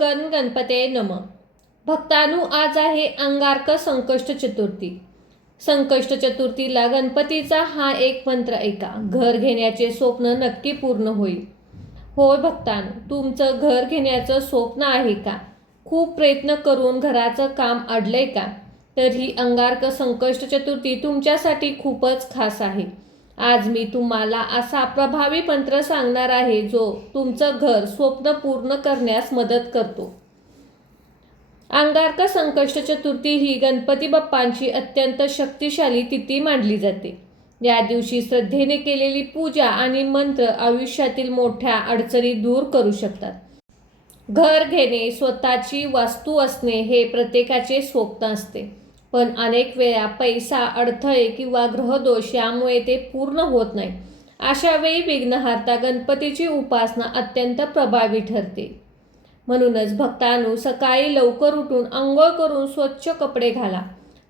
गण गणपते नमः. भक्तांनो, आज आहे अंगारक संकष्ट चतुर्थी. संकष्ट चतुर्थीला गणपतीचा हा एक मंत्र ऐका, घर घेण्याचे स्वप्न नक्की पूर्ण होईल. होय भक्तांनो, तुमचं घर घेण्याचं स्वप्न आहे का? खूप प्रयत्न करून घराचं काम अडलंय का? तर ही अंगारक संकष्ट चतुर्थी तुमच्यासाठी खूपच खास आहे. आज मी तुम्हाला असा प्रभावी मंत्र सांगणार आहे जो तुमचं घर स्वप्न पूर्ण करण्यास मदत करतो. अंगारक संकष्ट चतुर्थी ही गणपती बाप्पांची अत्यंत शक्तिशाली तिथी मानली जाते. या दिवशी श्रद्धेने केलेली पूजा आणि मंत्र आयुष्यातील मोठ्या अडचणी दूर करू शकतात. घर घेणे, स्वतःची वास्तू असणे हे प्रत्येकाचे स्वप्न असते. पण अनेक वेळा पैसा, अडथळे किंवा ग्रहदोष यामुळे ते पूर्ण होत नाही. अशा वेळी विघ्नहर्ता गणपतीची उपासना अत्यंत प्रभावी ठरते. म्हणूनच भक्तांनो, सकाळी लवकर उठून अंघोळ करून स्वच्छ कपडे घाला.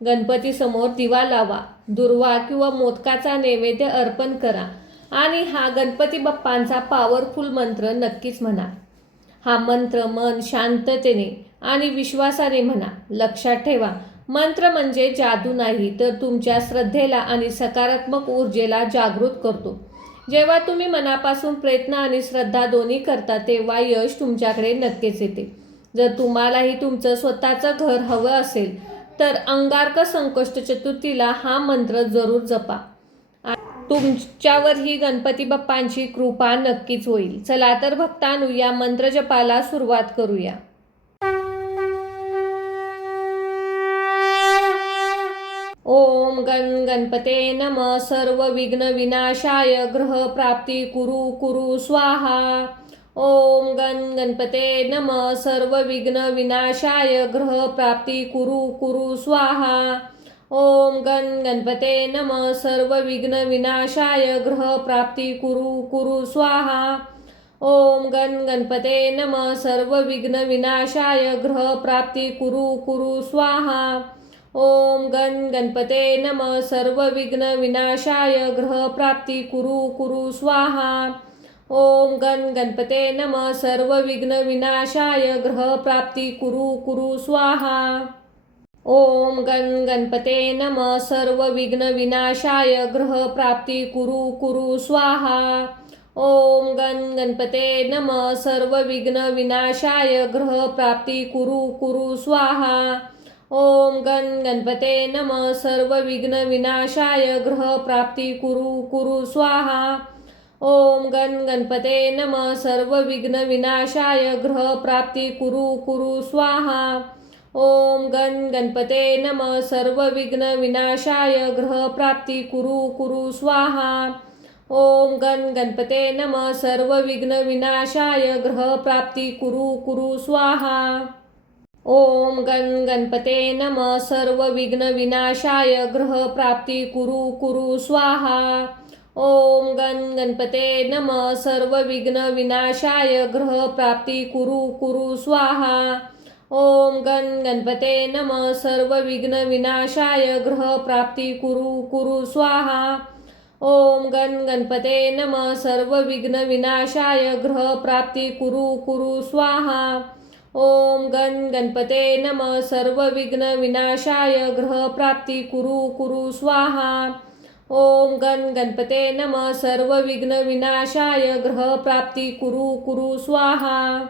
गणपतीसमोर दिवा लावा, दुर्वा किंवा मोदकाचा नैवेद्य अर्पण करा आणि हा गणपती बाप्पांचा पॉवरफुल मंत्र नक्कीच म्हणा. हा मंत्र मन शांततेने आणि विश्वासाने म्हणा. लक्षात ठेवा, मंत्र म्हणजे जादू नाही, तर तुमच्या श्रद्धेला आणि सकारात्मक ऊर्जेला जागृत करतो. जेव्हा तुम्ही मनापासून प्रयत्न आणि श्रद्धा दोन्ही करता तेव्हा यश तुमच्याकडे नक्कीच येते. जर तुम्हालाही तुमचं स्वतःचं घर हवं असेल तर अंगारक संकष्ट चतुर्थीला हा मंत्र जरूर जपा. तुमच्यावर ही गणपती बाप्पांची कृपा नक्कीच होईल. चला तर भक्तांनो, या मंत्र जपाला सुरुवात करूया. ओम गण गणपते नमः. सर्व विघ्न विनाशाय ग्रह प्राप्ती कुरु कुरु स्वाहा. ओम गण गणपते नमः. सर्व विघ्न विनाशाय ग्रह प्राप्ती कुरु कुरु स्वाहा. ओम गण गणपते नमः. सर्व विघ्न विनाशाय ग्रह प्राप्ती कुरु कुरु स्वाहा. ओम गण गणपते नमः. सर्व विघ्न विनाशाय ग्रह प्राप्ती कुरु कुरु स्वाहा. ओम गण गणपते नमः. सर्व विघ्न विनाशाय ग्रह प्राप्ती कुरु कुरु स्वाहा. ओम गण गणपते नमः. सर्व विघ्न विनाशाय ग्रह प्राप्ती कुरु कुरु स्वाहा. ओम गण गणपते नमः. सर्व विघ्न विनाशाय ग्रह प्राप्ती कुरु कुरु स्वाहा. ओम गण गणपते नमः. सर्व विघ्न विनाशाय ग्रह प्राप्ती कुरु कुरु स्वाहा. ओम गण गणपते नमः. सर्व विघ्न विनाशाय ग्रह प्राप्ती कुरु कुरु स्वाहा. ओम गण गणपते नमः. सर्व विघ्न विनाशाय ग्रह प्राप्ती कुरु कुरु स्वाहा. ओम गण गणपते नमः. सर्व विघ्न विनाशाय ग्रह प्राप्ती कुरु कुरु स्वाहा. ओम गण गणपते नमः. सर्व विघ्न विनाशाय ग्रह प्राप्ती कुरु कुरु स्वाहा. ओम गण गणपते नमः. सर्व विघ्न विनाशाय ग्रह प्राप्ती कुरु कुरु स्वाहा. ओम गण गणपते नमः. सर्व विघ्न विनाशाय ग्रह प्राप्ती कुरु कुरु स्वाहा. ओम गण गणपते नमः. सर्व विघ्न विनाशाय ग्रह प्राप्ती कुरु कुरु स्वाहा. ओम गण गणपते नमः. सर्व विघ्न विनाशाय ग्रह प्राप्ती कुरु कुरु स्वाहा. ओम गण गणपते नमः. सर्व विघ्न विनाशाय ग्रह प्राप्ती कुरु कुरु स्वाहा. ओम गण गणपते नमः. सर्व विघ्न विनाशाय ग्रह प्राप्ती कुरु कुरु स्वाहा.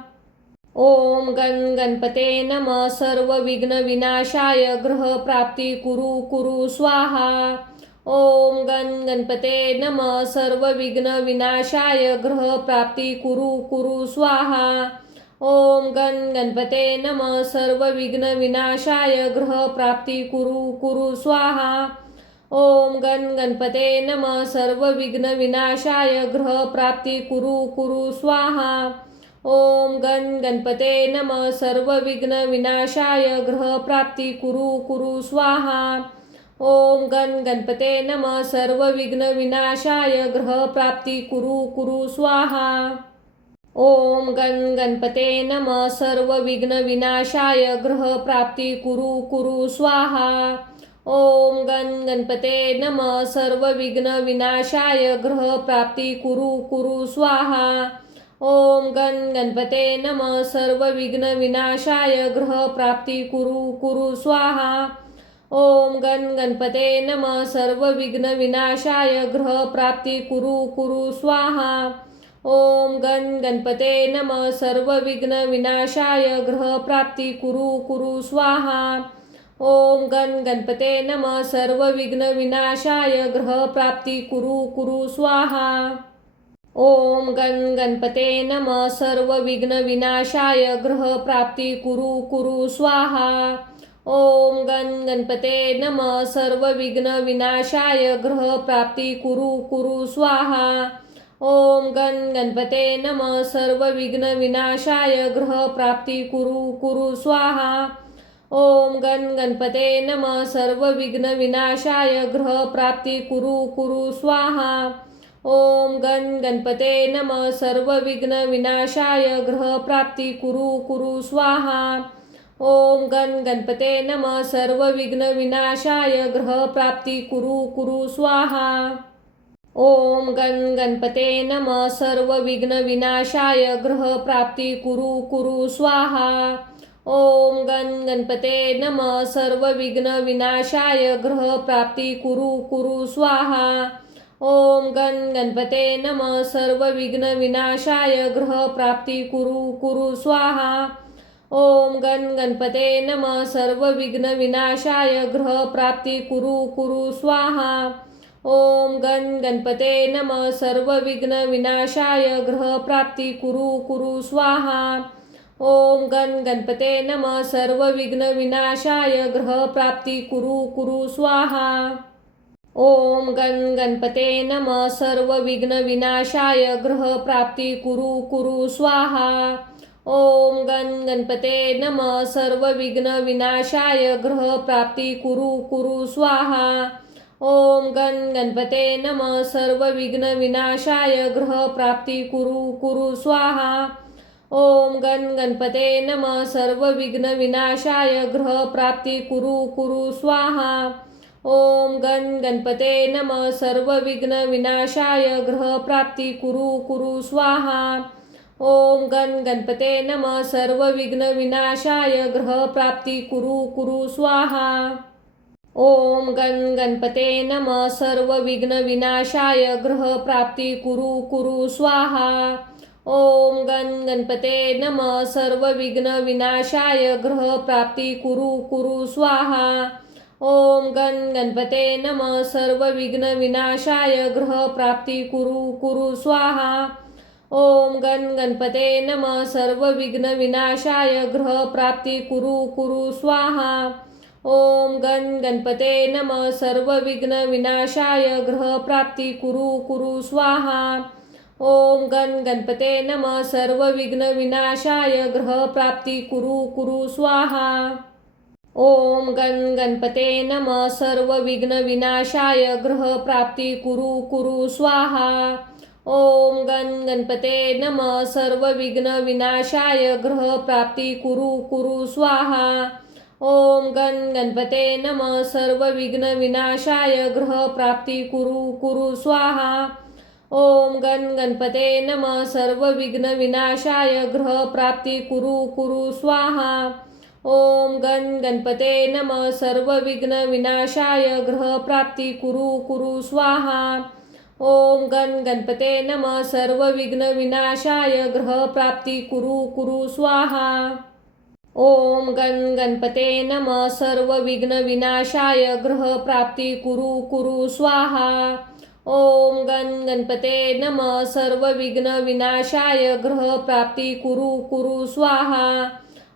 ओम गण गणपते नमः. सर्व विघ्न विनाशाय ग्रह प्राप्ती कुरु कुरु स्वाहा. ओम गण गणपते नमः. सर्व विघ्न विनाशाय ग्रह प्राप्ती कुरु कुरु स्वाहा. ओम गण गणपते नमः. सर्व विघ्न विनाशाय ग्रह प्राप्ती कुरु कुरु स्वाहा. ओम गण गणपते नमः. सर्व विघ्न विनाशाय ग्रह प्राप्ती कुरु कुरु स्वाहा. ओम गण गणपते नमः. सर्व विघ्न विनाशाय ग्रह प्राप्ती कुरु कुरु स्वाहा. ओम गण गणपते नमः. सर्व विघ्न विनाशाय ग्रह प्राप्ती कुरु कुरु स्वाहा. ओम गण गणपते नमः. सर्व विघ्न विनाशाय ग्रह प्राप्ती कुरु कुरु स्वाहा. ओम गण गणपते नमः. सर्व विघ्न विनाशाय ग्रह प्राप्ती कुरु कुरु स्वाहा. ओम गण गणपते नमः सर्व विघ्न विनाशाय ग्रह प्राप्ती कुरु कुरु स्वाहा। ओम गण गणपते नमः सर्व विघ्न विनाशाय ग्रह प्राप्ती कुरु कुरु स्वाहा। ओम गण गणपते नमः सर्व विघ्न विनाशाय ग्रह प्राप्ती कुरु कुरु स्वाहा। ओम गण गणपते नमः सर्व विघ्न विनाशाय ग्रह प्राप्ती कुरु कुरु स्वाहा। ओम गण गणपते नमः सर्व विघ्न विनाशाय ग्रह प्राप्ती कुरु कुरु स्वाहा। ओम गण गणपते नमः सर्व विघ्न विनाशाय ग्रह प्राप्ती कुरु कुरु स्वाहा। ओम गण गणपते नमः सर्व विघ्न विनाशाय ग्रह प्राप्ती कुरु कुरु स्वाहा। ओम गण गणपते नमः सर्व विघ्न विनाशाय ग्रह प्राप्ती कुरु कुरु स्वाहा। ओम गण गणपते नमः सर्व विघ्न विनाशाय ग्रह प्राप्ती कुरु कुरु स्वाहा। ओम गण गणपते नमः सर्व विघ्न विनाशाय ग्रह प्राप्ती कुरु कुरु स्वाहा। ओम गण गणपते नमः सर्व विघ्न विनाशाय ग्रह प्राप्ती कुरु कुरु स्वाहा। ओम गण गणपते नमः सर्व विघ्न विनाशाय ग्रह प्राप्ती कुरु कुरु स्वाहा। ओम गण गणपते नमः सर्व विघ्न विनाशाय ग्रह प्राप्ती कुरु कुरु स्वाहा। ओम गण गणपते नमः सर्व विघ्न विनाशाय ग्रह प्राप्ती कुरु कुरु स्वाहा। ओम गण गणपते नमः सर्व विघ्न विनाशाय ग्रह प्राप्ती कुरु कुरु स्वाहा। ओम गण गणपते नमः सर्व विघ्न विनाशाय ग्रह प्राप्ती कुरु कुरु स्वाहा। ओम गण गणपते नमः सर्व विघ्न विनाशाय ग्रह प्राप्ती कुरु कुरु स्वाहा। ओम गण गणपते नमः सर्व विघ्न विनाशाय ग्रह प्राप्ती कुरु कुरु स्वाहा। ओम गण गणपते नमः सर्व विघ्न विनाशाय ग्रह प्राप्ती कुरु कुरु स्वाहा। ओम गण गणपते नमः सर्व विघ्न विनाशाय ग्रह प्राप्ती कुरु कुरु स्वाहा। ओम गण गणपते नमः सर्व विघ्न विनाशाय ग्रह प्राप्ती कुरु कुरु स्वाहा। ओम गण गणपते नमः सर्व विघ्न विनाशाय ग्रह प्राप्ती कुरु कुरु स्वाहा। ओम गण गणपते नमः सर्व विघ्न विनाशाय ग्रह प्राप्ती कुरु कुरु स्वाहा। ओम गण गणपते नमः सर्व विघ्न विनाशाय ग्रह प्राप्ती कुरु कुरु स्वाहा। ओम गण गणपते नमः सर्व विघ्न विनाशाय ग्रह प्राप्ती कुरु कुरु स्वाहा। ओम गण गणपते नमः सर्व विघ्न विनाशाय ग्रह प्राप्ती कुरु कुरु स्वाहा। ओम गण गणपते नमः सर्व विघ्न विनाशाय ग्रह प्राप्ती कुरु कुरु स्वाहा। ओम गण गणपते नमः सर्व विघ्न विनाशाय ग्रह प्राप्ती कुरु कुरु स्वाहा। ओम गण गणपते नमः सर्व विघ्न विनाशाय ग्रह प्राप्ती कुरु कुरु स्वाहा। ओम गण गणपते नमः सर्व विघ्न विनाशाय ग्रह प्राप्ती कुरु कुरु स्वाहा। ओम गण गणपते नमः सर्व विघ्न विनाशाय ग्रह प्राप्ती कुरु कुरु स्वाहा। ओम गण गणपते नमः सर्व विघ्न विनाशाय ग्रह प्राप्ती कुरु कुरु स्वाहा। ओम गण गणपते नमः सर्व विघ्न विनाशाय ग्रह प्राप्ती कुरु कुरु स्वाहा। ओम गण गणपते नमः सर्व विघ्न विनाशाय ग्रह प्राप्ती कुरु कुरु स्वाहा। ओम गण गणपते नमः सर्व विघ्न विनाशाय ग्रह प्राप्ती कुरु कुरु स्वाहा। ओम गण गणपते नमः सर्व विघ्न विनाशाय ग्रह प्राप्ती कुरु कुरु स्वाहा।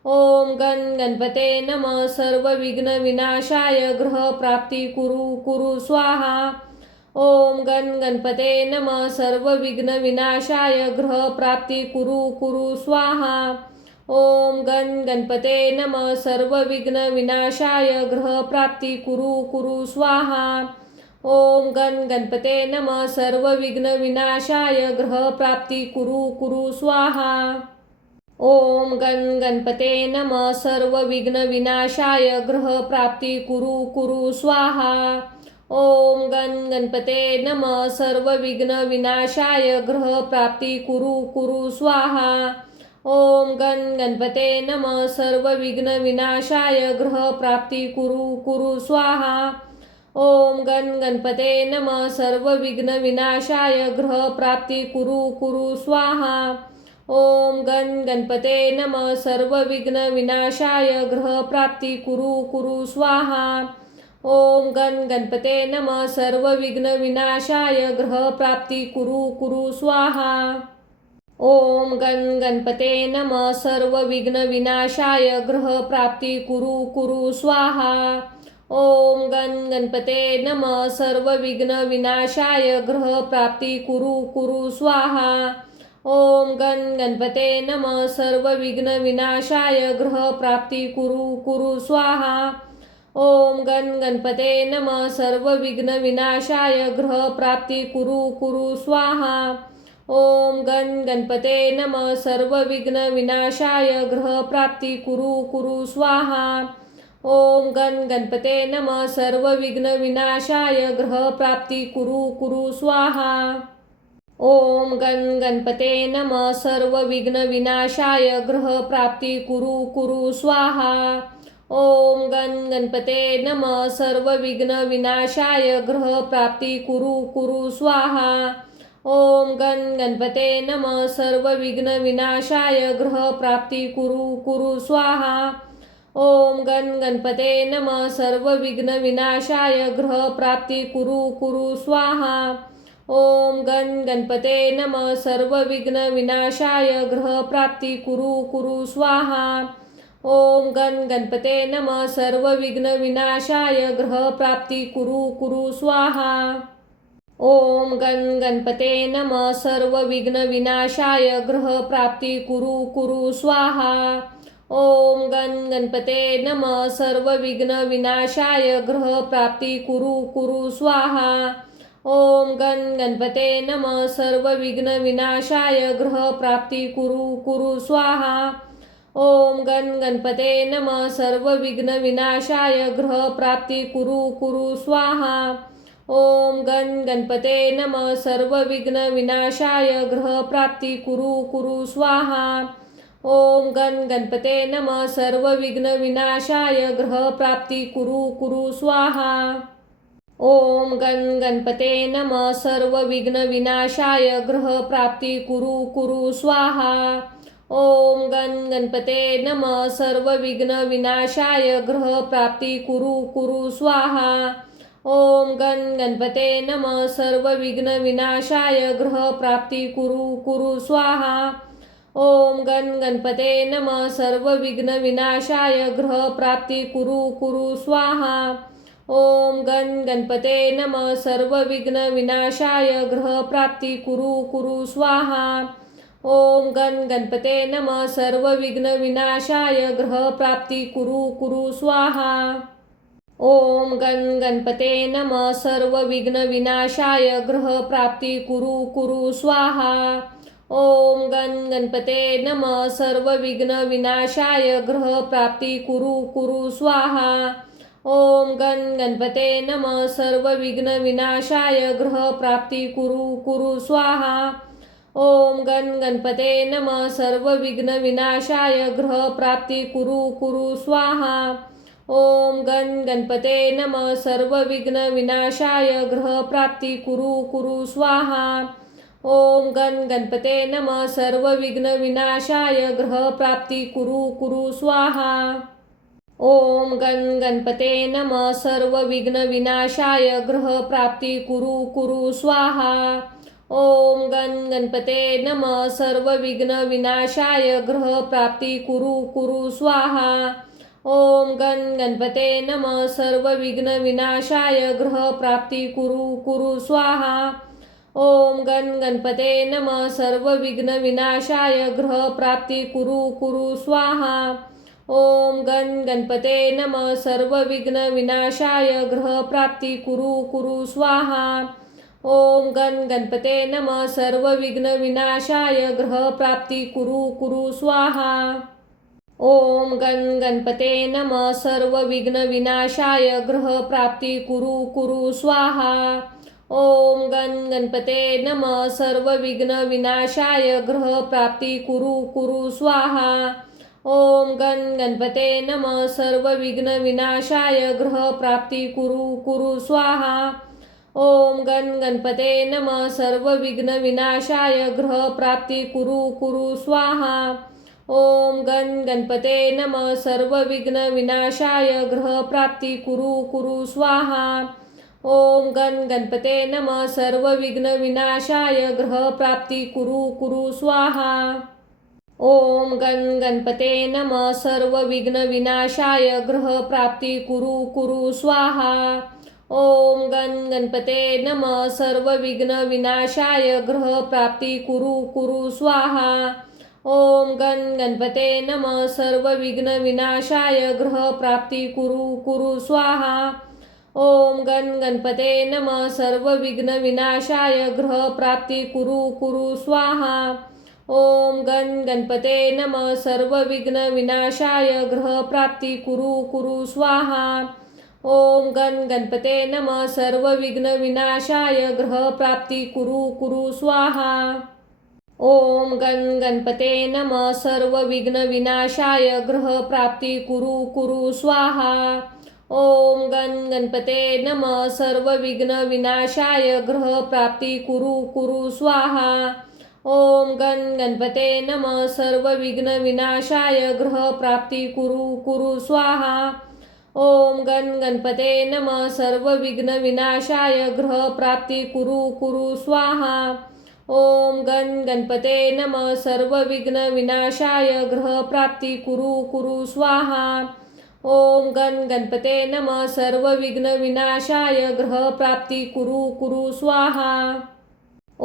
ओम गण गणपते नमः सर्व विघ्न विनाशाय ग्रह प्राप्ती कुरु कुरु स्वाहा। ओम गण गणपते नमः सर्व विघ्न विनाशाय ग्रह प्राप्ती कुरु कुरु स्वाहा। ओम गण गणपते नमः सर्व विघ्न विनाशाय ग्रह प्राप्ती कुरु कुरु स्वाहा। ओम गण गणपते नमः सर्व विघ्न विनाशाय ग्रह प्राप्ती कुरु कुरु स्वाहा। ओम गण गणपते नमः सर्व विघ्न विनाशाय ग्रह प्राप्ती कुरु कुरु स्वाहा। ओम गणपते नमः सर्व विघ्न विनाशाय ग्रह प्राप्ती कुरु कुरु स्वाहा। ओम गणपते नमः सर्व विघ्न विनाशाय ग्रह प्राप्ती कुरु कुरु स्वाहा। ओम गणपते नमः सर्व विघ्न विनाशाय ग्रह प्राप्ती कुरु कुरु स्वाहा। ओम गणपते नमः सर्व विघ्न विनाशाय ग्रह प्राप्ती कुरु कुरु स्वाहा। ओम गणपते नमः सर्व विघ्न विनाशाय ग्रह प्राप्ती कुरु कुरु स्वाहा। ओम गणपते नमः सर्व विघ्न विनाशाय ग्रह प्राप्ती कुरु कुरु स्वाहा। ओम गणपते नमः सर्व विघ्न विनाशाय ग्रह प्राप्ती कुरु कुरु स्वाहा। ओम गणपते नमः सर्व विघ्न विनाशाय ग्रह प्राप्ती कुरु कुरु स्वाहा। ओम गणपते नमः सर्व विघ्न विनाशाय ग्रह प्राप्ती कुरु कुरु स्वाहा। ओम गणपते नमः सर्व विघ्न विनाशाय ग्रह प्राप्ती कुरु कुरु स्वाहा। ओम गणपते नमः सर्व विघ्न विनाशाय ग्रह प्राप्ती कुरु कुरु स्वाहा। ओम गणपते नमः सर्व विघ्न विनाशाय ग्रह प्राप्ती कुरु कुरु स्वाहा। ओम गणपते नमः सर्व विघ्न विनाशाय ग्रह प्राप्ती कुरु कुरु स्वाहा। ओम गणपते नमः सर्व विघ्न विनाशाय ग्रह प्राप्ती कुरु कुरु स्वाहा। ओम गणपते नमः सर्व विघ्न विनाशाय ग्रह प्राप्ती कुरु कुरु स्वाहा। ओम गणपते नमः सर्व विघ्न विनाशाय ग्रह प्राप्ती कुरु कुरु स्वाहा। ओम गणपते नमः सर्व विघ्न विनाशाय ग्रह प्राप्ती कुरु कुरु स्वाहा। ओम गणपते नमः सर्व विघ्न विनाशाय ग्रह प्राप्ती कुरु कुरु स्वाहा। ओम गणपते नमः सर्व विघ्न विनाशाय ग्रह प्राप्ती कुरु कुरु स्वाहा। ओम गणपते नमः सर्व विघ्न विनाशाय ग्रह प्राप्ती कुरु कुरु स्वाहा। ओम गणपते नमः सर्व विघ्न विनाशाय ग्रह प्राप्ती कुरु कुरु स्वाहा। ओम गणपते नमः सर्व विघ्न विनाशाय ग्रह प्राप्ती कुरु कुरु स्वाहा। ओम गणपते नमः सर्व विघ्न विनाशाय ग्रह प्राप्ती कुरु कुरु स्वाहा। ओम गणपते नमः सर्व विघ्न विनाशाय ग्रह प्राप्ती कुरु कुरु स्वाहा। ओम गणपते नमः सर्व विघ्न विनाशाय ग्रह प्राप्ती कुरु कुरु स्वाहा। ओम गणपते नमः सर्व विघ्न विनाशाय ग्रह प्राप्ती कुरु कुरु स्वाहा। ओम गणपते नमः सर्व विघ्न विनाशाय ग्रह प्राप्ती कुरु कुरु स्वाहा। ओम गणपते नमः सर्व विघ्न विनाशाय ग्रह प्राप्ती कुरु कुरु स्वाहा। ओम गणपते नमः सर्व विघ्न विनाशाय ग्रह प्राप्ती कुरु कुरु स्वाहा। ओम गणपते नमः सर्व विघ्न विनाशाय ग्रह प्राप्ती कुरु कुरु स्वाहा। ओम गणपते नमः सर्व विघ्न विनाशाय ग्रह प्राप्ती कुरु कुरु स्वाहा। ओम गणपते नमः सर्व विघ्न विनाशाय ग्रह प्राप्ती कुरु कुरु स्वाहा। ओम गणपते नमः सर्व विघ्न विनाशाय ग्रह प्राप्ती कुरु कुरु स्वाहा। ओम गणपते नमः सर्व विघ्न विनाशाय ग्रह प्राप्ती कुरु कुरु स्वाहा। ओम गणपते नमः सर्व विघ्न विनाशाय ग्रह प्राप्ती कुरु कुरु स्वाहा। ओम गणपते नमः सर्व विघ्न विनाशाय ग्रह प्राप्ती कुरु कुरु स्वाहा। ओम गणपते नमः सर्व विघ्न विनाशाय ग्रह प्राप्ती कुरु कुरु स्वाहा। ओम गणपते नमः सर्व विघ्न विनाशाय ग्रह प्राप्ती कुरु कुरु स्वाहा। ओम गणपते नमः सर्व विघ्न विनाशाय ग्रह प्राप्ती कुरु कुरु स्वाहा। ओम गणपते नमः सर्व विघ्न विनाशाय ग्रह प्राप्ती कुरु कुरु स्वाहा। ओम गणपते नमः सर्व विघ्न विनाशाय ग्रह प्राप्ती कुरु कुरु स्वाहा। ओम गण गणपते नमः सर्व विघ्न विनाशाय ग्रह प्राप्ती कुरु कुरु स्वाहा। ओम गण गणपते नमः सर्व विघ्न विनाशाय ग्रह प्राप्ती कुरु कुरु स्वाहा। ओम गण गणपते नमः सर्व विघ्न विनाशाय ग्रह प्राप्ती कुरु कुरु स्वाहा। ओम गण गणपते नमः सर्व विघ्न विनाशाय ग्रह प्राप्ती कुरु कुरु स्वाहा। ओम गण गणपते नमः सर्व विघ्न विनाशाय ग्रह प्राप्ती कुरु कुरु स्वाहा। ओम गण गणपते नमः सर्व विघ्न विनाशाय ग्रह प्राप्ती कुरु कुरु स्वाहा। ओम गण गणपते नमः सर्व विघ्न विनाशाय ग्रह प्राप्ती कुरु कुरु स्वाहा। ओम गण गणपते नमः सर्व विघ्न विनाशाय ग्रह प्राप्ती कुरु कुरु स्वाहा। ओम गण गणपते नमः सर्व विघ्न विनाशाय ग्रह प्राप्ती कुरु कुरु स्वाहा। ओम गण गणपते नमः सर्व विघ्न विनाशाय ग्रह प्राप्ती कुरु कुरु स्वाहा। ओम गण गणपते नमः सर्व विघ्न विनाशाय ग्रह प्राप्ती कुरु कुरु स्वाहा। ओम गण गणपते नमः सर्व विघ्न विनाशाय ग्रह प्राप्ती कुरु कुरु स्वाहा। ओम गण गणपते नमः सर्व विघ्न विनाशाय ग्रह प्राप्ती कुरु कुरु स्वाहा। ओम गण गणपते नमः सर्व विघ्न विनाशाय ग्रह प्राप्ती कुरु कुरु स्वाहा। ओम गण गणपते नमः सर्व विघ्न विनाशाय ग्रह प्राप्ती कुरु कुरु स्वाहा। ओम गण गणपते नमः सर्व विघ्न विनाशाय ग्रह प्राप्ती कुरु कुरु स्वाहा। ओम गण गणपते नमः सर्व विघ्न विनाशाय ग्रह प्राप्ती कुरु कुरु स्वाहा। ओम गण गणपते नमः सर्व विघ्न विनाशाय ग्रह प्राप्ती कुरु कुरु स्वाहा।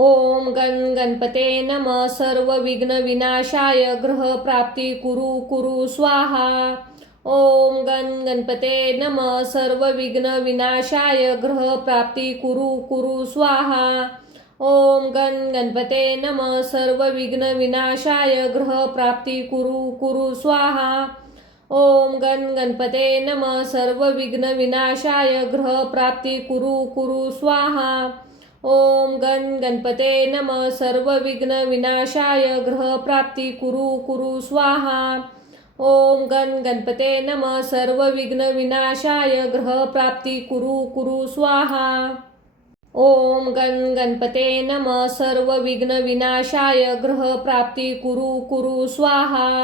ओम गण गणपते नमः सर्व विघ्न विनाशाय ग्रह प्राप्ती कुरु कुरु स्वाहा। ओम गण गणपते नमः सर्व विघ्न विनाशाय ग्रह प्राप्ती कुरु कुरु स्वाहा। ओम गण गणपते नमः सर्व विघ्न विनाशाय ग्रह प्राप्ती कुरु कुरु स्वाहा। ओम गण गणपते नमः सर्व विघ्न विनाशाय ग्रह प्राप्ती कुरु कुरु स्वाहा। ओम गण गणपते नमः सर्व विघ्न विनाशाय ग्रह प्राप्ती कुरु कुरु स्वाहा। ओम गण गणपते नमः सर्व विघ्न विनाशाय ग्रह प्राप्ती कुरु कुरु स्वाहा। ओम गण गणपते नमः सर्व विघ्न विनाशाय ग्रह प्राप्ती कुरु कुरु स्वाहा।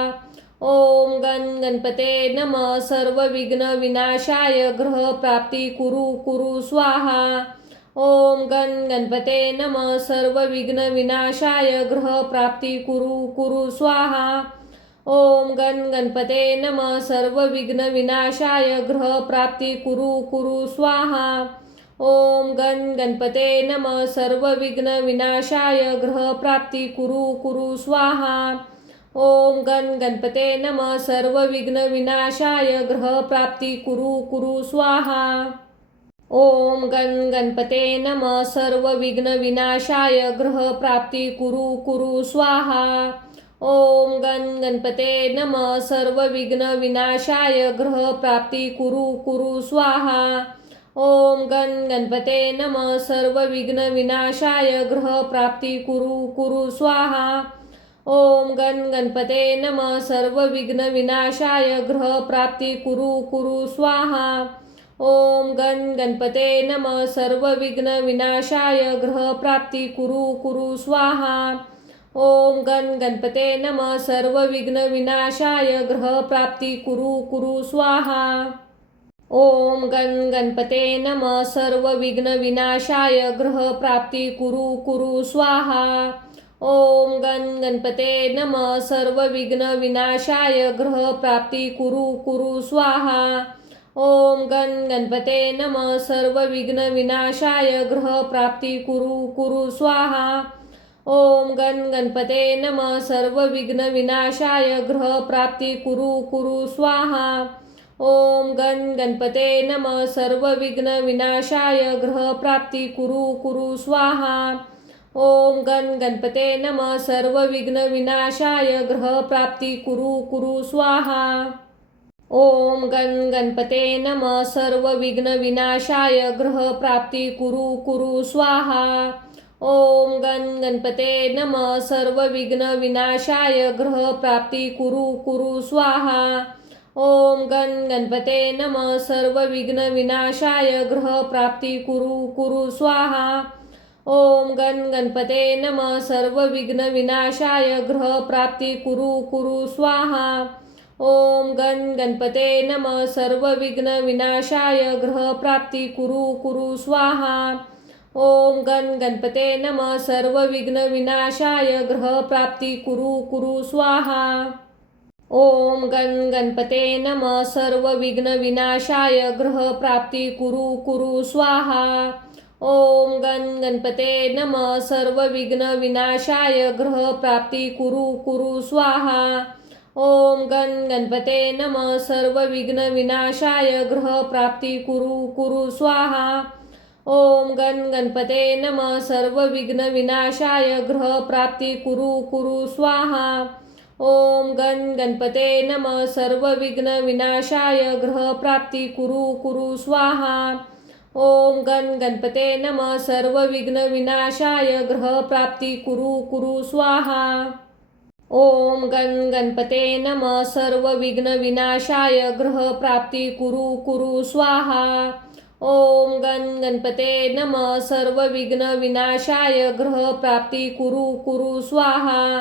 ओम गण गणपते नमः सर्व विघ्न विनाशाय ग्रह प्राप्ती कुरु कुरु स्वाहा। ओम गण गणपते नमः सर्व विघ्न विनाशाय ग्रह प्राप्ती कुरु कुरु स्वाहा। ओम गण गणपते नमः सर्व विघ्न विनाशाय ग्रह प्राप्ती कुरु कुरु स्वाहा। ओम गण गणपते नमः सर्व विघ्न विनाशाय ग्रह प्राप्ती कुरु कुरु स्वाहा। ओम गण गणपते नमः सर्व विघ्न विनाशाय ग्रह प्राप्ती कुरु कुरु स्वाहा। ओम गण गणपते नमः सर्व विघ्न विनाशाय ग्रह प्राप्ती कुरु कुरु स्वाहा। ओम गण गणपते नमः सर्व विघ्न विनाशाय ग्रह प्राप्ती कुरु कुरु स्वाहा। ओम गण गणपते नमः सर्व विघ्न विनाशाय ग्रह प्राप्ती कुरु कुरु स्वाहा। ओम गण गणपते नमः सर्व विघ्न विनाशाय ग्रह प्राप्ती कुरु कुरु स्वाहा। ओम गण गणपते नमः सर्व विघ्न विनाशाय ग्रह प्राप्ती कुरु कुरु स्वाहा। ओम गण गणपते नमः सर्व विघ्न विनाशाय ग्रह प्राप्ती कुरु कुरु स्वाहा। ओम गण गणपते नमः सर्व विघ्न विनाशाय ग्रह प्राप्ती कुरु कुरु स्वाहा। ओम गण गणपते नमः सर्व विघ्न विनाशाय ग्रह प्राप्ती कुरु कुरु स्वाहा। ओम गण गणपते नमः सर्व विघ्न विनाशाय ग्रह प्राप्ती कुरु कुरु स्वाहा। ओम गण गणपते नमः सर्व विघ्न विनाशाय ग्रह प्राप्ती कुरु कुरु स्वाहा। ओम गण गणपते नमः सर्व विघ्न विनाशाय ग्रह प्राप्ती कुरु कुरु स्वाहा। ओम गण गणपते नमः सर्व विघ्न विनाशाय ग्रह प्राप्ती कुरु कुरु स्वाहा। ओम गण गणपते नमः सर्व विघ्न विनाशाय ग्रह प्राप्ती कुरु कुरु स्वाहा। ओम गण गणपते नमः सर्व विघ्न विनाशाय ग्रह प्राप्ती कुरु कुरु स्वाहा। ओम गण गणपते नमः सर्व विघ्न विनाशाय ग्रह प्राप्ती कुरु कुरु स्वाहा। ओम गण गणपते नमः सर्व विघ्न विनाशाय ग्रह प्राप्ती कुरु कुरु स्वाहा। ओम गण गणपते नमः सर्व विघ्न विनाशाय ग्रह प्राप्ती कुरु कुरु स्वाहा। ओम गण गणपते नमः सर्व विघ्न विनाशाय ग्रह प्राप्ती कुरु कुरु स्वाहा। ओम गण गणपते नमः सर्व विघ्न विनाशाय ग्रह प्राप्ती कुरु कुरु स्वाहा। ओम गण गणपते नमः सर्व विघ्न विनाशाय ग्रह प्राप्ती कुरु कुरु स्वाहा। ओम गण गणपते नमः सर्व विघ्न विनाशाय ग्रह प्राप्ती कुरु कुरु स्वाहा। ओम गण गणपते नमः सर्व विघ्न विनाशाय ग्रह प्राप्ती कुरु कुरु स्वाहा। ओम गण गणपते नमः सर्व विघ्न विनाशाय ग्रह प्राप्ती कुरु कुरु स्वाहा। ओम गण गणपते नमः सर्व विघ्न विनाशाय ग्रह प्राप्ती कुरु कुरु स्वाहा। ओम गण गणपते नमः सर्व विघ्न विनाशाय ग्रह प्राप्ती कुरु कुरु स्वाहा। ओम गण गणपते नमः सर्व विघ्न विनाशाय ग्रह प्राप्ती कुरु कुरु स्वाहा।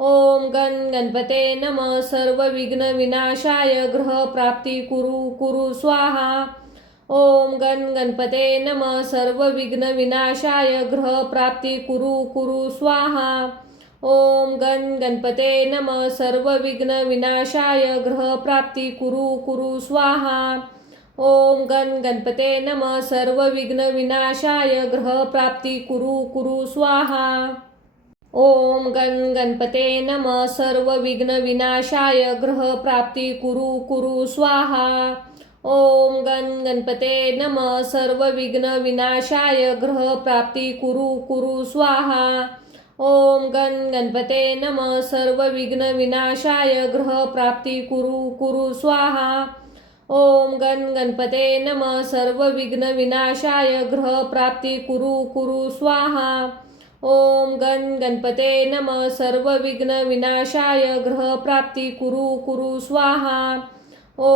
ओम गण गणपते नमः सर्व विघ्न विनाशाय ग्रह प्राप्ती कुरु कुरु स्वाहा। ओम गण गणपते नमः सर्व विघ्न विनाशाय ग्रह प्राप्ती कुरु कुरु स्वाहा। ओम गण गणपते नमः सर्व विघ्न विनाशाय ग्रह प्राप्ती कुरु कुरु स्वाहा। ओम गण गणपते नमः सर्व विघ्न विनाशाय ग्रह प्राप्ती कुरु कुरु स्वाहा। ओम गण गणपते नमः सर्व विघ्न विनाशाय ग्रह प्राप्ती कुरु कुरु स्वाहा। ओम गण गणपते नमः सर्व विघ्न विनाशाय ग्रह प्राप्ती कुरु कुरु स्वाहा। ओम गण गणपते नमः सर्व विघ्न विनाशाय ग्रह प्राप्ती कुरु कुरु स्वाहा। ओम गण गणपते नमः सर्व विघ्न विनाशाय ग्रह प्राप्ती कुरु कुरु स्वाहा। ओम गण गणपते नमः सर्व विघ्न विनाशाय ग्रह प्राप्ती कुरु कुरु स्वाहा।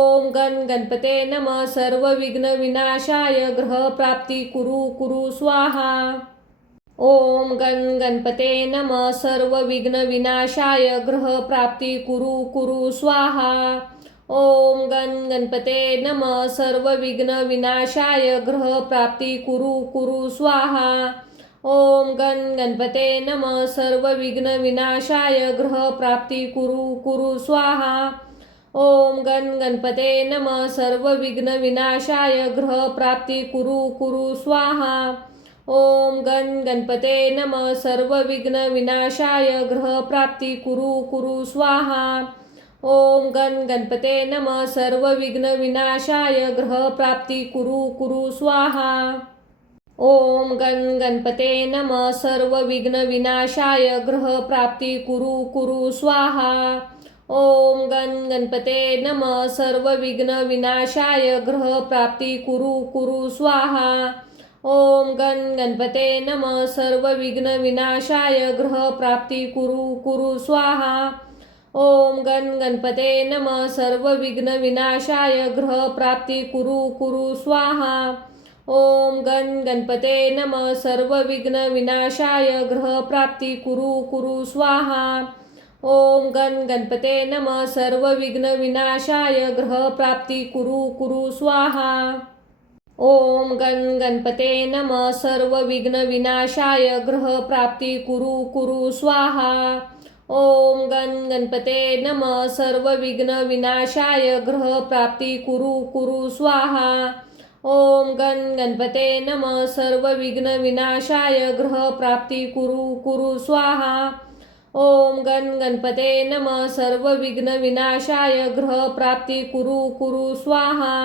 ओम गण गणपते नमः सर्व विघ्न विनाशाय ग्रह प्राप्ती कुरु कुरु स्वाहा। ओम गण गणपते नमः सर्व विघ्न विनाशाय ग्रह प्राप्ती कुरु कुरु स्वाहा। ओम गण गणपते नमः सर्व विघ्न विनाशाय ग्रह प्राप्ती कुरु कुरु स्वाहा। ओम गण गणपते नमः सर्व विघ्न विनाशाय ग्रह प्राप्ती कुरु कुरु स्वाहा। ओम गण गणपते नमः सर्व विघ्न विनाशाय ग्रह प्राप्ती कुरु कुरु स्वाहा। ओम गण गणपते नमः सर्व विघ्न विनाशाय ग्रह प्राप्ती कुरु कुरु स्वाहा। ओम गण गणपते नमः सर्व विघ्न विनाशाय ग्रह प्राप्ती कुरु कुरु स्वाहा। ओम गण गणपते नमः सर्व विघ्न विनाशाय ग्रह प्राप्ती कुरु कुरु स्वाहा। ओम गण गणपते नमः सर्व विघ्न विनाशाय ग्रह प्राप्ती कुरु कुरु स्वाहा। ओम गण गणपते नमः सर्व विघ्न विनाशाय ग्रह प्राप्ती कुरु कुरु स्वाहा। ओम गण गणपते नमः सर्व विघ्न विनाशाय ग्रह प्राप्ती कुरु कुरु स्वाहा। ओम गण गणपते नमः सर्व विघ्न विनाशाय ग्रह प्राप्ती कुरु कुरु स्वाहा। ओम गण गणपते नमः सर्व विघ्न विनाशाय ग्रह प्राप्ती कुरु कुरु स्वाहा। ओम गण गणपते नमः सर्व विघ्न विनाशाय ग्रह प्राप्ती कुरु कुरु स्वाहा। ओम गण गणपते नमः सर्व विघ्न विनाशाय ग्रह प्राप्ती कुरु कुरु स्वाहा। ओम गण गणपते नमः सर्व विघ्न विनाशाय ग्रह प्राप्ती कुरु कुरु स्वाहा। ओम गण गणपते नमः सर्व विघ्न विनाशाय ग्रह प्राप्ती कुरु कुरु स्वाहा।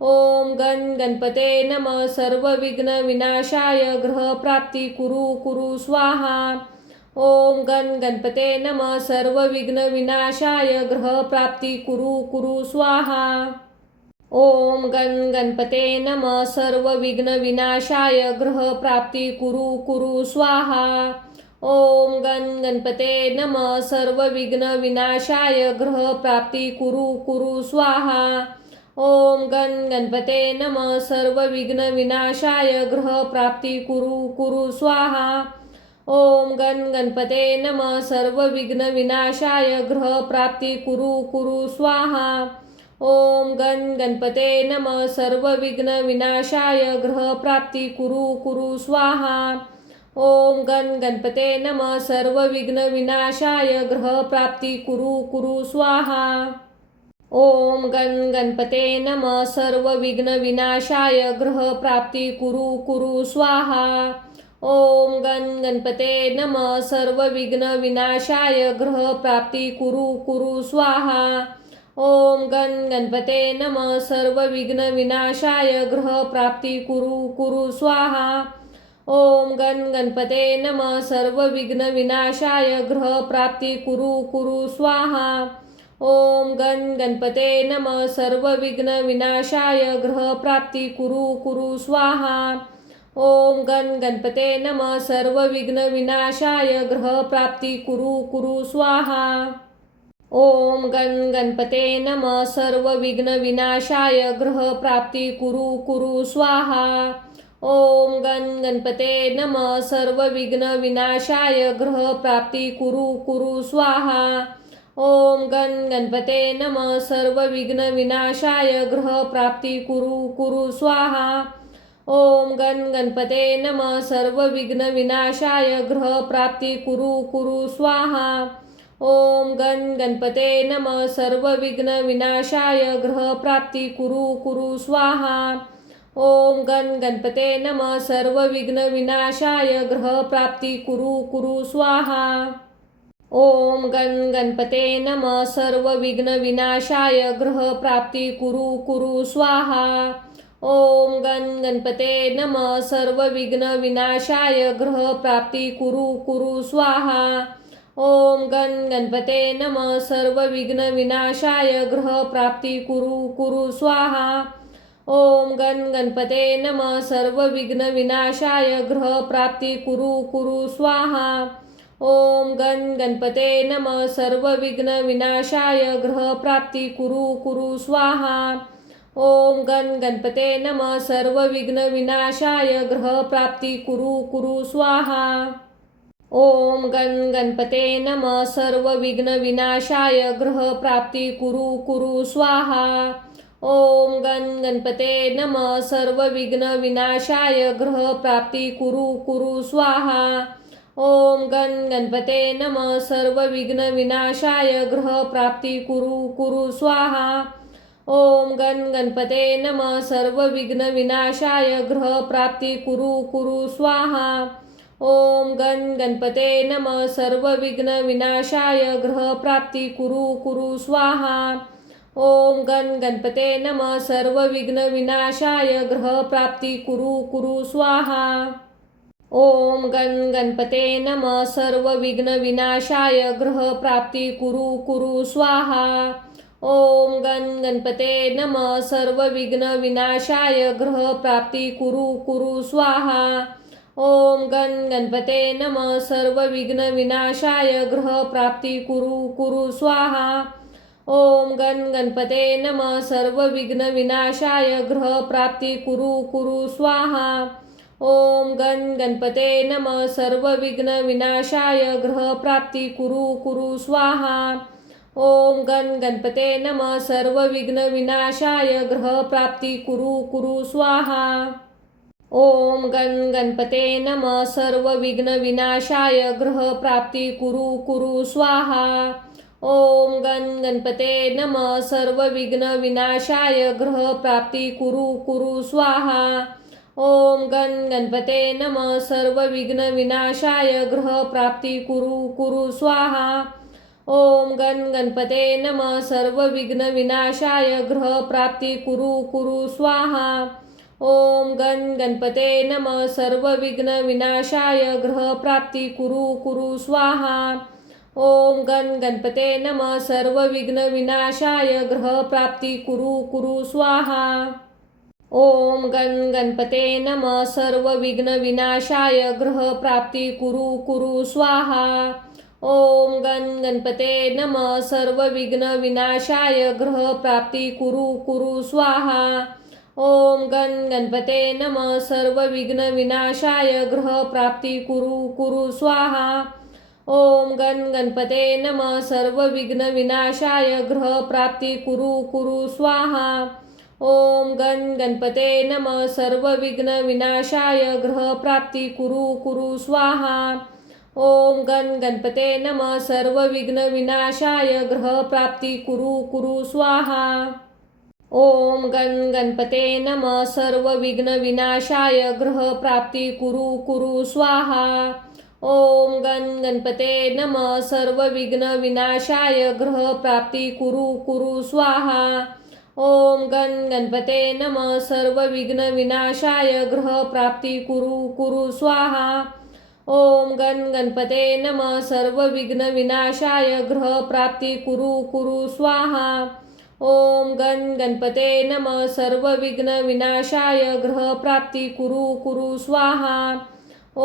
ओम गण गणपते नमः सर्व विघ्न विनाशाय ग्रह प्राप्ती कुरु कुरु स्वाहा। ओम गण गणपते नमः सर्व विघ्न विनाशाय ग्रह प्राप्ती कुरु कुरु स्वाहा। ओम गण गणपते नमः सर्व विघ्न विनाशाय ग्रह प्राप्ती कुरु कुरु स्वाहा। ओम गण गणपते नमः सर्व विघ्न विनाशाय ग्रह प्राप्ती कुरु कुरु स्वाहा। ओम गण गणपते नमः सर्व विघ्न विनाशाय ग्रह प्राप्ती कुरु कुरु स्वाहा। ओम गण गणपते नमः सर्व विघ्न विनाशाय ग्रह प्राप्ती कुरु कुरु स्वाहा। ओम गण गणपते नमः सर्व विघ्न विनाशाय ग्रह प्राप्ती कुरु कुरु स्वाहा। ओम गण गणपते नमः सर्व विघ्न विनाशाय ग्रह प्राप्ती कुरु कुरु स्वाहा। ओम गण गणपते नमः सर्व विघ्न विनाशाय ग्रह प्राप्ती कुरु कुरु स्वाहा। ओम गण गणपते नमः सर्व विघ्न विनाशाय ग्रह प्राप्ती कुरु कुरु स्वाहा। ओम गण गणपते नमः सर्व विघ्न विनाशाय ग्रह प्राप्ती कुरु कुरु स्वाहा। ओम गण गणपते नमः सर्व विघ्न विनाशाय ग्रह प्राप्ती कुरु कुरु स्वाहा। ओम गण गणपते नमः सर्व विघ्न विनाशाय ग्रह प्राप्ती कुरु कुरु स्वाहा। ओम गण गणपते नमः सर्व विघ्न विनाशाय ग्रह प्राप्ती कुरु कुरु स्वाहा। ओम गण गणपते नमः सर्व विघ्न विनाशाय ग्रह प्राप्ती कुरु कुरु स्वाहा। ओम गण गणपते नमः सर्व विघ्न विनाशाय ग्रह प्राप्ती कुरु कुरु स्वाहा। ओम गण गणपते नमः सर्व विघ्न विनाशाय ग्रह प्राप्ती कुरु कुरु स्वाहा। ओम गण गणपते नमः सर्व विघ्न विनाशाय ग्रह प्राप्ती कुरु कुरु स्वाहा। ओम गण गणपते नमः सर्व विघ्न विनाशाय ग्रह प्राप्ती कुरु कुरु स्वाहा। ओम गण गणपते नमः सर्व विघ्न विनाशाय ग्रह प्राप्ती कुरु कुरु स्वाहा। ओम गण गणपते नमः सर्व विघ्न विनाशाय ग्रह प्राप्ती कुरु कुरु स्वाहा। ओम गण गणपते नमः सर्व विघ्न विनाशाय ग्रह प्राप्ती कुरु कुरु स्वाहा। ओम गण गणपते नमः सर्व विघ्न विनाशाय ग्रह प्राप्ती कुरु कुरु स्वाहा। ओम गण गणपते नमः सर्व विघ्न विनाशाय ग्रह प्राप्ती कुरु कुरु स्वाहा। ओम गण गणपते नमः सर्व विघ्न विनाशाय ग्रह प्राप्ती कुरु कुरु स्वाहा। ओम गण गणपते नमः सर्व विघ्न विनाशाय ग्रह प्राप्ती कुरु कुरु स्वाहा। ओम गण गणपते नमः सर्व विघ्न विनाशाय ग्रह प्राप्ती कुरु कुरु स्वाहा। ओम गण गणपते नमः सर्व विघ्न विनाशाय ग्रह प्राप्ती कुरु कुरु स्वाहा। ओम गण गणपते नमः सर्व विघ्न विनाशाय ग्रह प्राप्ती कुरु कुरु स्वाहा। ओम गण गणपते नमः सर्व विघ्न विनाशाय ग्रह प्राप्ती कुरु कुरु स्वाहा। ओम गण गणपते नमः सर्व विघ्न विनाशाय ग्रह प्राप्ती कुरु कुरु स्वाहा। ओम गण गणपते नमः सर्व विघ्न विनाशाय ग्रह प्राप्ती कुरु कुरु स्वाहा। ओम गण गणपते नमः सर्व विघ्न विनाशाय ग्रह प्राप्ती कुरु कुरु स्वाहा। ओम गण गणपते नमः सर्व विघ्न विनाशाय ग्रह प्राप्ती कुरु कुरु स्वाहा। ओम गण गणपते नमः सर्व विघ्न विनाशाय ग्रह प्राप्ती कुरु कुरु स्वाहा। ओम गण गणपते नमः सर्व विघ्न विनाशाय ग्रह प्राप्ती कुरु कुरु स्वाहा। ओम गण गणपते नमः सर्व विघ्न विनाशाय ग्रह प्राप्ती कुरु कुरु स्वाहा। ओम गण गणपते नमः सर्व विघ्न विनाशाय ग्रह प्राप्ती कुरु कुरु स्वाहा। ओम गण गणपते नमः सर्व विघ्न विनाशाय ग्रह प्राप्ती कुरु कुरु स्वाहा। ओम गण गणपते नमः सर्व विघ्न विनाशाय ग्रह प्राप्ती कुरु कुरु स्वाहा। ओम गण गणपते नमः सर्व विघ्न विनाशाय ग्रह प्राप्ती कुरु कुरु स्वाहा। ओम गण गणपते नमः सर्व विघ्न विनाशाय ग्रह प्राप्ती कुरु कुरु स्वाहा। ओम गण गणपते नमः सर्व विघ्न विनाशाय ग्रह प्राप्ती कुरु कुरु स्वाहा। ओम गण गणपते नमः सर्व विघ्न विनाशाय ग्रह प्राप्ती कुरु कुरु स्वाहा। ओम गण गणपते नमः सर्व विघ्न विनाशाय ग्रह प्राप्ती कुरु कुरु स्वाहा। ओम गण गणपते नमः सर्व विघ्न विनाशाय ग्रह प्राप्ती कुरु कुरु स्वाहा। ओम गण गणपते नमः सर्व विघ्न विनाशाय ग्रह प्राप्ती कुरु कुरु स्वाहा। ओम गण गणपते नमः सर्व विघ्न विनाशाय ग्रह प्राप्ती कुरु कुरु स्वाहा। ओम गण गणपते नमः सर्व विघ्न विनाशाय ग्रह प्राप्ती कुरु कुरु स्वाहा। ओम गण गणपते नमः सर्व विघ्न विनाशाय ग्रह प्राप्ती कुरु कुरु स्वाहा। ओम गण गणपते नमः सर्व विघ्न विनाशाय ग्रह प्राप्ती कुरु कुरु स्वाहा। ओम गण गणपते नमः सर्व विघ्न विनाशाय ग्रह प्राप्ती कुरु कुरु स्वाहा। ओम गण गणपते नमः सर्व विघ्न विनाशाय ग्रह प्राप्ती कुरु कुरु स्वाहा। ओम गण गणपते नमः सर्व विघ्न विनाशाय ग्रह प्राप्ती कुरु कुरु स्वाहा। ओम गण गणपते नमः सर्व विघ्न विनाशाय ग्रह प्राप्ती कुरु कुरु स्वाहा।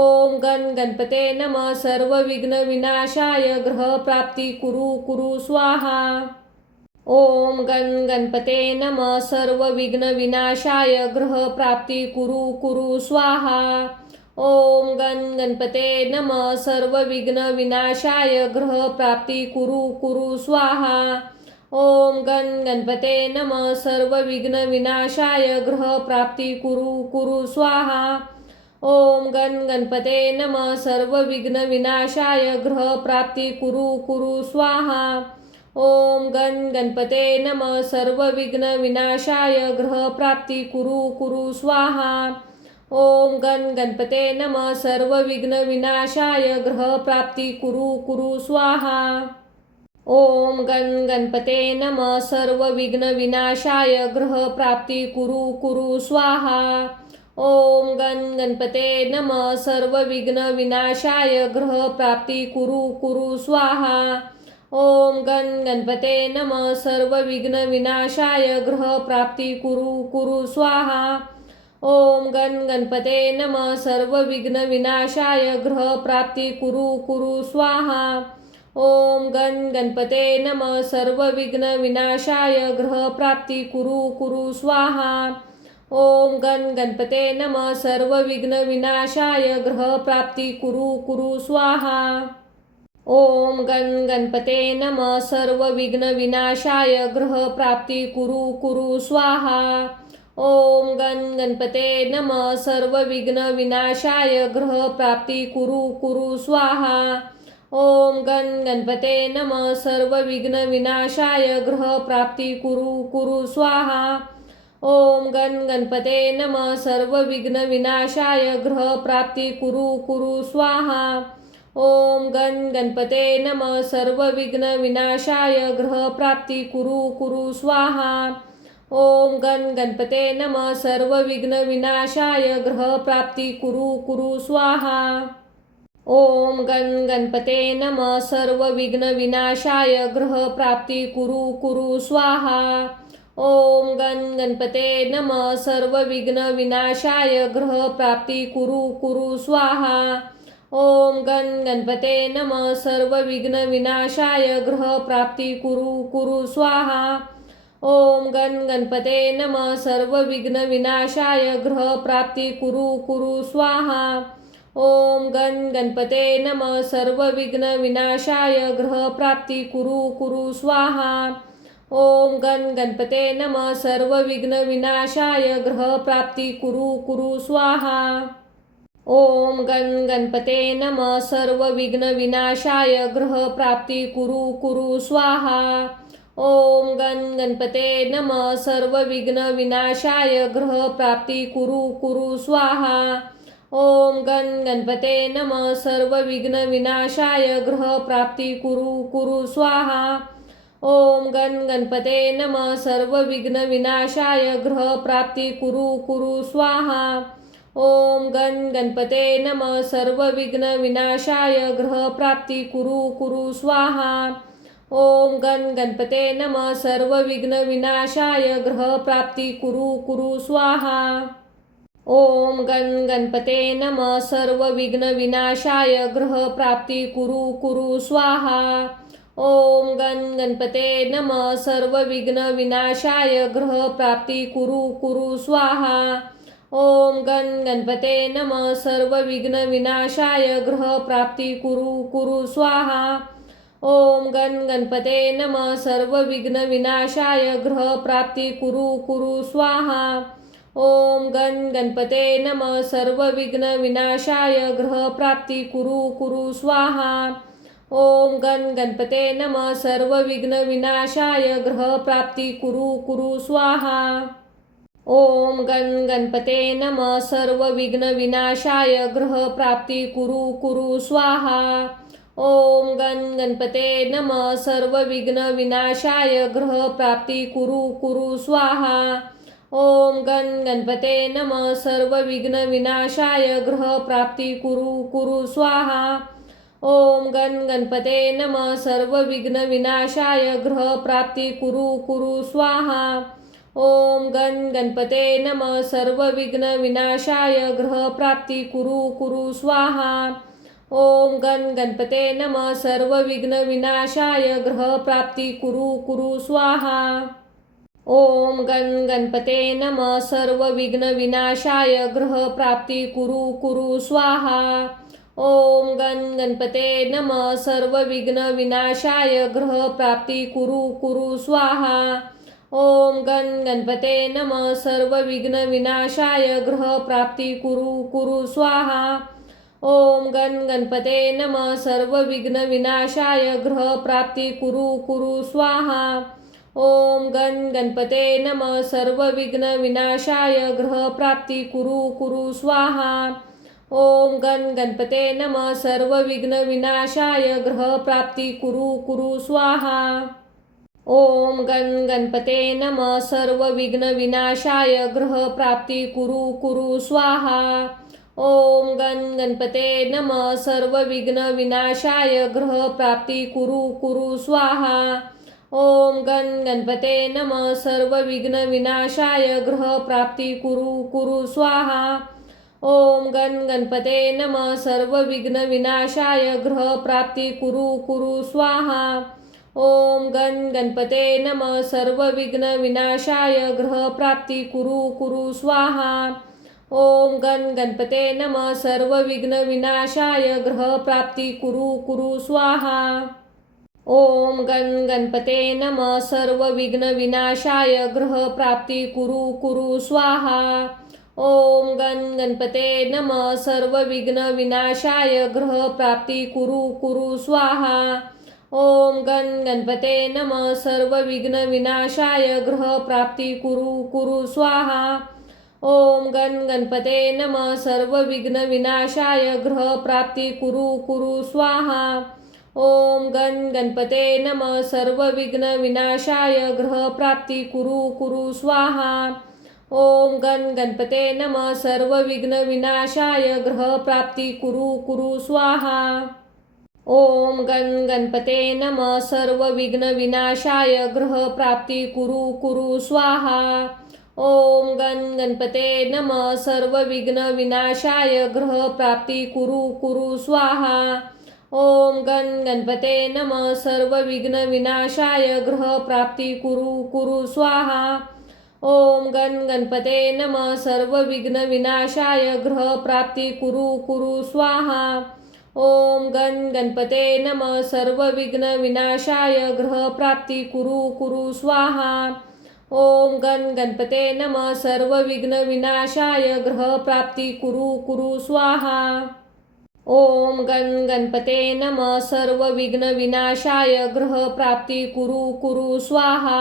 ओम गण गणपते नमः सर्व विघ्न विनाशाय ग्रह प्राप्ती कुरु कुरु स्वाहा। ओम गण गणपते नमः सर्व विघ्न विनाशाय ग्रह प्राप्ती कुरु कुरु स्वाहा। ओम गण गणपते नमः सर्व विघ्न विनाशाय ग्रह प्राप्ती कुरु कुरु स्वाहा। ओम गण गणपते नमः सर्व विघ्न विनाशाय ग्रह प्राप्ती कुरु कुरु स्वाहा। ओम गण गणपते नमः सर्व विघ्न विनाशाय ग्रह प्राप्ती कुरु कुरु स्वाहा। ओम गण गणपते नमः सर्व विघ्न विनाशाय ग्रह प्राप्ती कुरु कुरु स्वाहा। ओम गण गणपते नमः सर्व विघ्न विनाशाय ग्रह प्राप्ती कुरु कुरु स्वाहा। ओम गण गणपते नमः सर्व विघ्न विनाशाय ग्रह प्राप्ती कुरु कुरु स्वाहा। ओम गण गणपते नमः सर्व विघ्न विनाशाय ग्रह प्राप्ती कुरु कुरु स्वाहा। ओम गण गणपते नमः सर्व विघ्न विनाशाय ग्रह प्राप्ती कुरु कुरु स्वाहा। ओम गण गणपते नमः सर्व विघ्न विनाशाय ग्रह प्राप्ती कुरु कुरु स्वाहा। ओम गण गणपते नमः सर्व विघ्न विनाशाय ग्रह प्राप्ती कुरु कुरु स्वाहा। ओम गण गणपते नमः सर्व विघ्न विनाशाय ग्रह प्राप्ती कुरु कुरु स्वाहा। ओम गण गणपते नमः सर्व विघ्न विनाशाय ग्रह प्राप्ती कुरु कुरु स्वाहा। ओम गण गणपते नमः सर्व विघ्न विनाशाय ग्रह प्राप्ती कुरु कुरु स्वाहा। ओम गण गणपते नमः सर्व विघ्न विनाशाय ग्रह प्राप्ती कुरु कुरु स्वाहा। ओम गण गणपते नमः सर्व विघ्न विनाशाय ग्रह प्राप्ती कुरु कुरु स्वाहा। ओम गण गणपते नमः सर्व विघ्न विनाशाय ग्रह प्राप्ती कुरु कुरु स्वाहा। ओम गण गणपते नमः सर्व विघ्न विनाशाय ग्रह प्राप्ती कुरु कुरु स्वाहा। ओम गण गणपते नमः सर्व विघ्न विनाशाय ग्रह प्राप्ती कुरु कुरु स्वाहा। ओम गण गणपते नमः सर्व विघ्न विनाशाय ग्रह प्राप्ती कुरु कुरु स्वाहा। ओम गण गणपते नमः सर्व विघ्न विनाशाय ग्रह प्राप्ती कुरु कुरु स्वाहा। ओम गण गणपते नमः सर्व विघ्न विनाशाय ग्रह प्राप्ती कुरु कुरु स्वाहा। ओम गण गणपते नमः सर्व विघ्न विनाशाय ग्रह प्राप्ती कुरु कुरु स्वाहा। ओम गण गणपते नमः सर्व विघ्न विनाशाय ग्रह प्राप्ती कुरु कुरु स्वाहा। ओम गण गणपते नमः सर्व विघ्न विनाशाय ग्रह प्राप्ती कुरु कुरु स्वाहा। ओम गण गणपते नमः सर्व विघ्न विनाशाय ग्रह प्राप्ती कुरु कुरु स्वाहा। ओम गण गणपते नमः सर्व विघ्न विनाशाय ग्रह प्राप्ती कुरु कुरु स्वाहा। ओम गण गणपते नमः सर्व विघ्न विनाशाय ग्रह प्राप्ती कुरु कुरु स्वाहा। ओम गण गणपते नमः सर्व विघ्न विनाशाय ग्रह प्राप्ती कुरु कुरु स्वाहा। ओम गण गणपते नमः सर्व विघ्न विनाशाय ग्रह प्राप्ती कुरु कुरु स्वाहा। ओम गण गणपते नमः सर्व विघ्न विनाशाय ग्रह प्राप्ती कुरु कुरु स्वाहा। ओम गण गणपते नमः सर्व विघ्न विनाशाय ग्रह प्राप्ती कुरु कुरु स्वाहा। ओम गण गणपते नमः सर्व विघ्न विनाशाय ग्रह प्राप्ती कुरु कुरु स्वाहा। ओम गण गणपते नमः सर्व विघ्न विनाशाय ग्रह प्राप्ती कुरु कुरु स्वाहा। ओम गण गणपते नमः सर्व विघ्न विनाशाय ग्रह प्राप्ती कुरु कुरु स्वाहा। ओम गण गणपते नमः सर्व विघ्न विनाशाय ग्रह प्राप्ती कुरु कुरु स्वाहा। ओम गण गणपते नमः सर्व विघ्न विनाशाय ग्रह प्राप्ती कुरु कुरु स्वाहा। ओम गण गणपते नमः सर्व विघ्न विनाशाय ग्रह प्राप्ती कुरु कुरु स्वाहा। ओम गण गणपते नमः सर्व विघ्न विनाशाय ग्रह प्राप्ती कुरु कुरु स्वाहा। ओम गण गणपते नमः सर्व विघ्न विनाशाय ग्रह प्राप्ती कुरु कुरु स्वाहा। ओम गण गणपते नमः सर्व विघ्न विनाशाय ग्रह प्राप्ती कुरु कुरु स्वाहा। ओम गण गणपते नमः सर्व विघ्न विनाशाय ग्रह प्राप्ती कुरु कुरु स्वाहा। ओम गण गणपते नमः सर्व विघ्न विनाशाय ग्रह प्राप्ती कुरु कुरु स्वाहा। ओम गण गणपते नमः सर्व विघ्न विनाशाय ग्रह प्राप्ती कुरु कुरु स्वाहा। ओम गण गणपते नमः सर्व विघ्न विनाशाय ग्रह प्राप्ती कुरु कुरु स्वाहा। ओम गण गणपते नमः सर्व विघ्न विनाशाय ग्रह प्राप्ती कुरु कुरु स्वाहा। ओम गण गणपते नमः सर्व विघ्न विनाशाय ग्रह प्राप्ती कुरु कुरु स्वाहा। ओम गण गणपते नमः सर्व विघ्न विनाशाय ग्रह प्राप्ती कुरु कुरु स्वाहा। ओम गण गणपते नमः सर्व विघ्न विनाशाय ग्रह प्राप्ती कुरु कुरु स्वाहा। ओम गण गणपते नमः सर्व विघ्न विनाशाय ग्रह प्राप्ती कुरु कुरु स्वाहा। ओम गण गणपते नमः सर्व विघ्न विनाशाय ग्रह प्राप्ती कुरु कुरु स्वाहा। ओम गण गणपते नमः सर्व विघ्न विनाशाय ग्रह प्राप्ती कुरु कुरु स्वाहा। ओम गण गणपते नमः सर्व विघ्न विनाशाय ग्रह प्राप्ती कुरु कुरु स्वाहा। ओम गण गणपते नमः सर्व विघ्न विनाशाय ग्रह प्राप्ती कुरु कुरु स्वाहा। ओम गण गणपते नमः सर्व विघ्न विनाशाय ग्रह प्राप्ती कुरु कुरु स्वाहा। ओम गण गणपते नमः सर्व विघ्न विनाशाय ग्रह प्राप्ती कुरु कुरु स्वाहा। ओम गण गणपते नमः सर्व विघ्न विनाशाय ग्रह प्राप्ती कुरु कुरु स्वाहा। ओम गण गणपते नमः सर्व विघ्न विनाशाय ग्रह प्राप्ती कुरु कुरु स्वाहा। ओम गण गणपते नमः सर्व विघ्न विनाशाय ग्रह प्राप्ती कुरु कुरु स्वाहा। ओम गण गणपते नमः सर्व विघ्न विनाशाय ग्रह प्राप्ती कुरु कुरु स्वाहा। ओम गण गणपते नमः सर्व विघ्न विनाशाय ग्रह प्राप्ती कुरु कुरु स्वाहा। ओम गण गणपते नमः सर्व विघ्न विनाशाय ग्रह प्राप्ती कुरु कुरु स्वाहा। ओम गण गणपते नमः सर्व विघ्न विनाशाय ग्रह प्राप्ती कुरु कुरु स्वाहा। ओम गण गणपते नमः सर्व विघ्न विनाशाय ग्रह प्राप्ती कुरु कुरु स्वाहा। ओम गण गणपते नमः सर्व विघ्न विनाशाय ग्रह प्राप्ती कुरु कुरु स्वाहा। ओम गण गणपते नमः सर्व विघ्न विनाशाय ग्रह प्राप्ती कुरु कुरु स्वाहा। ओम गण गणपते नमः सर्व विघ्न विनाशाय ग्रह प्राप्ती कुरु कुरु स्वाहा।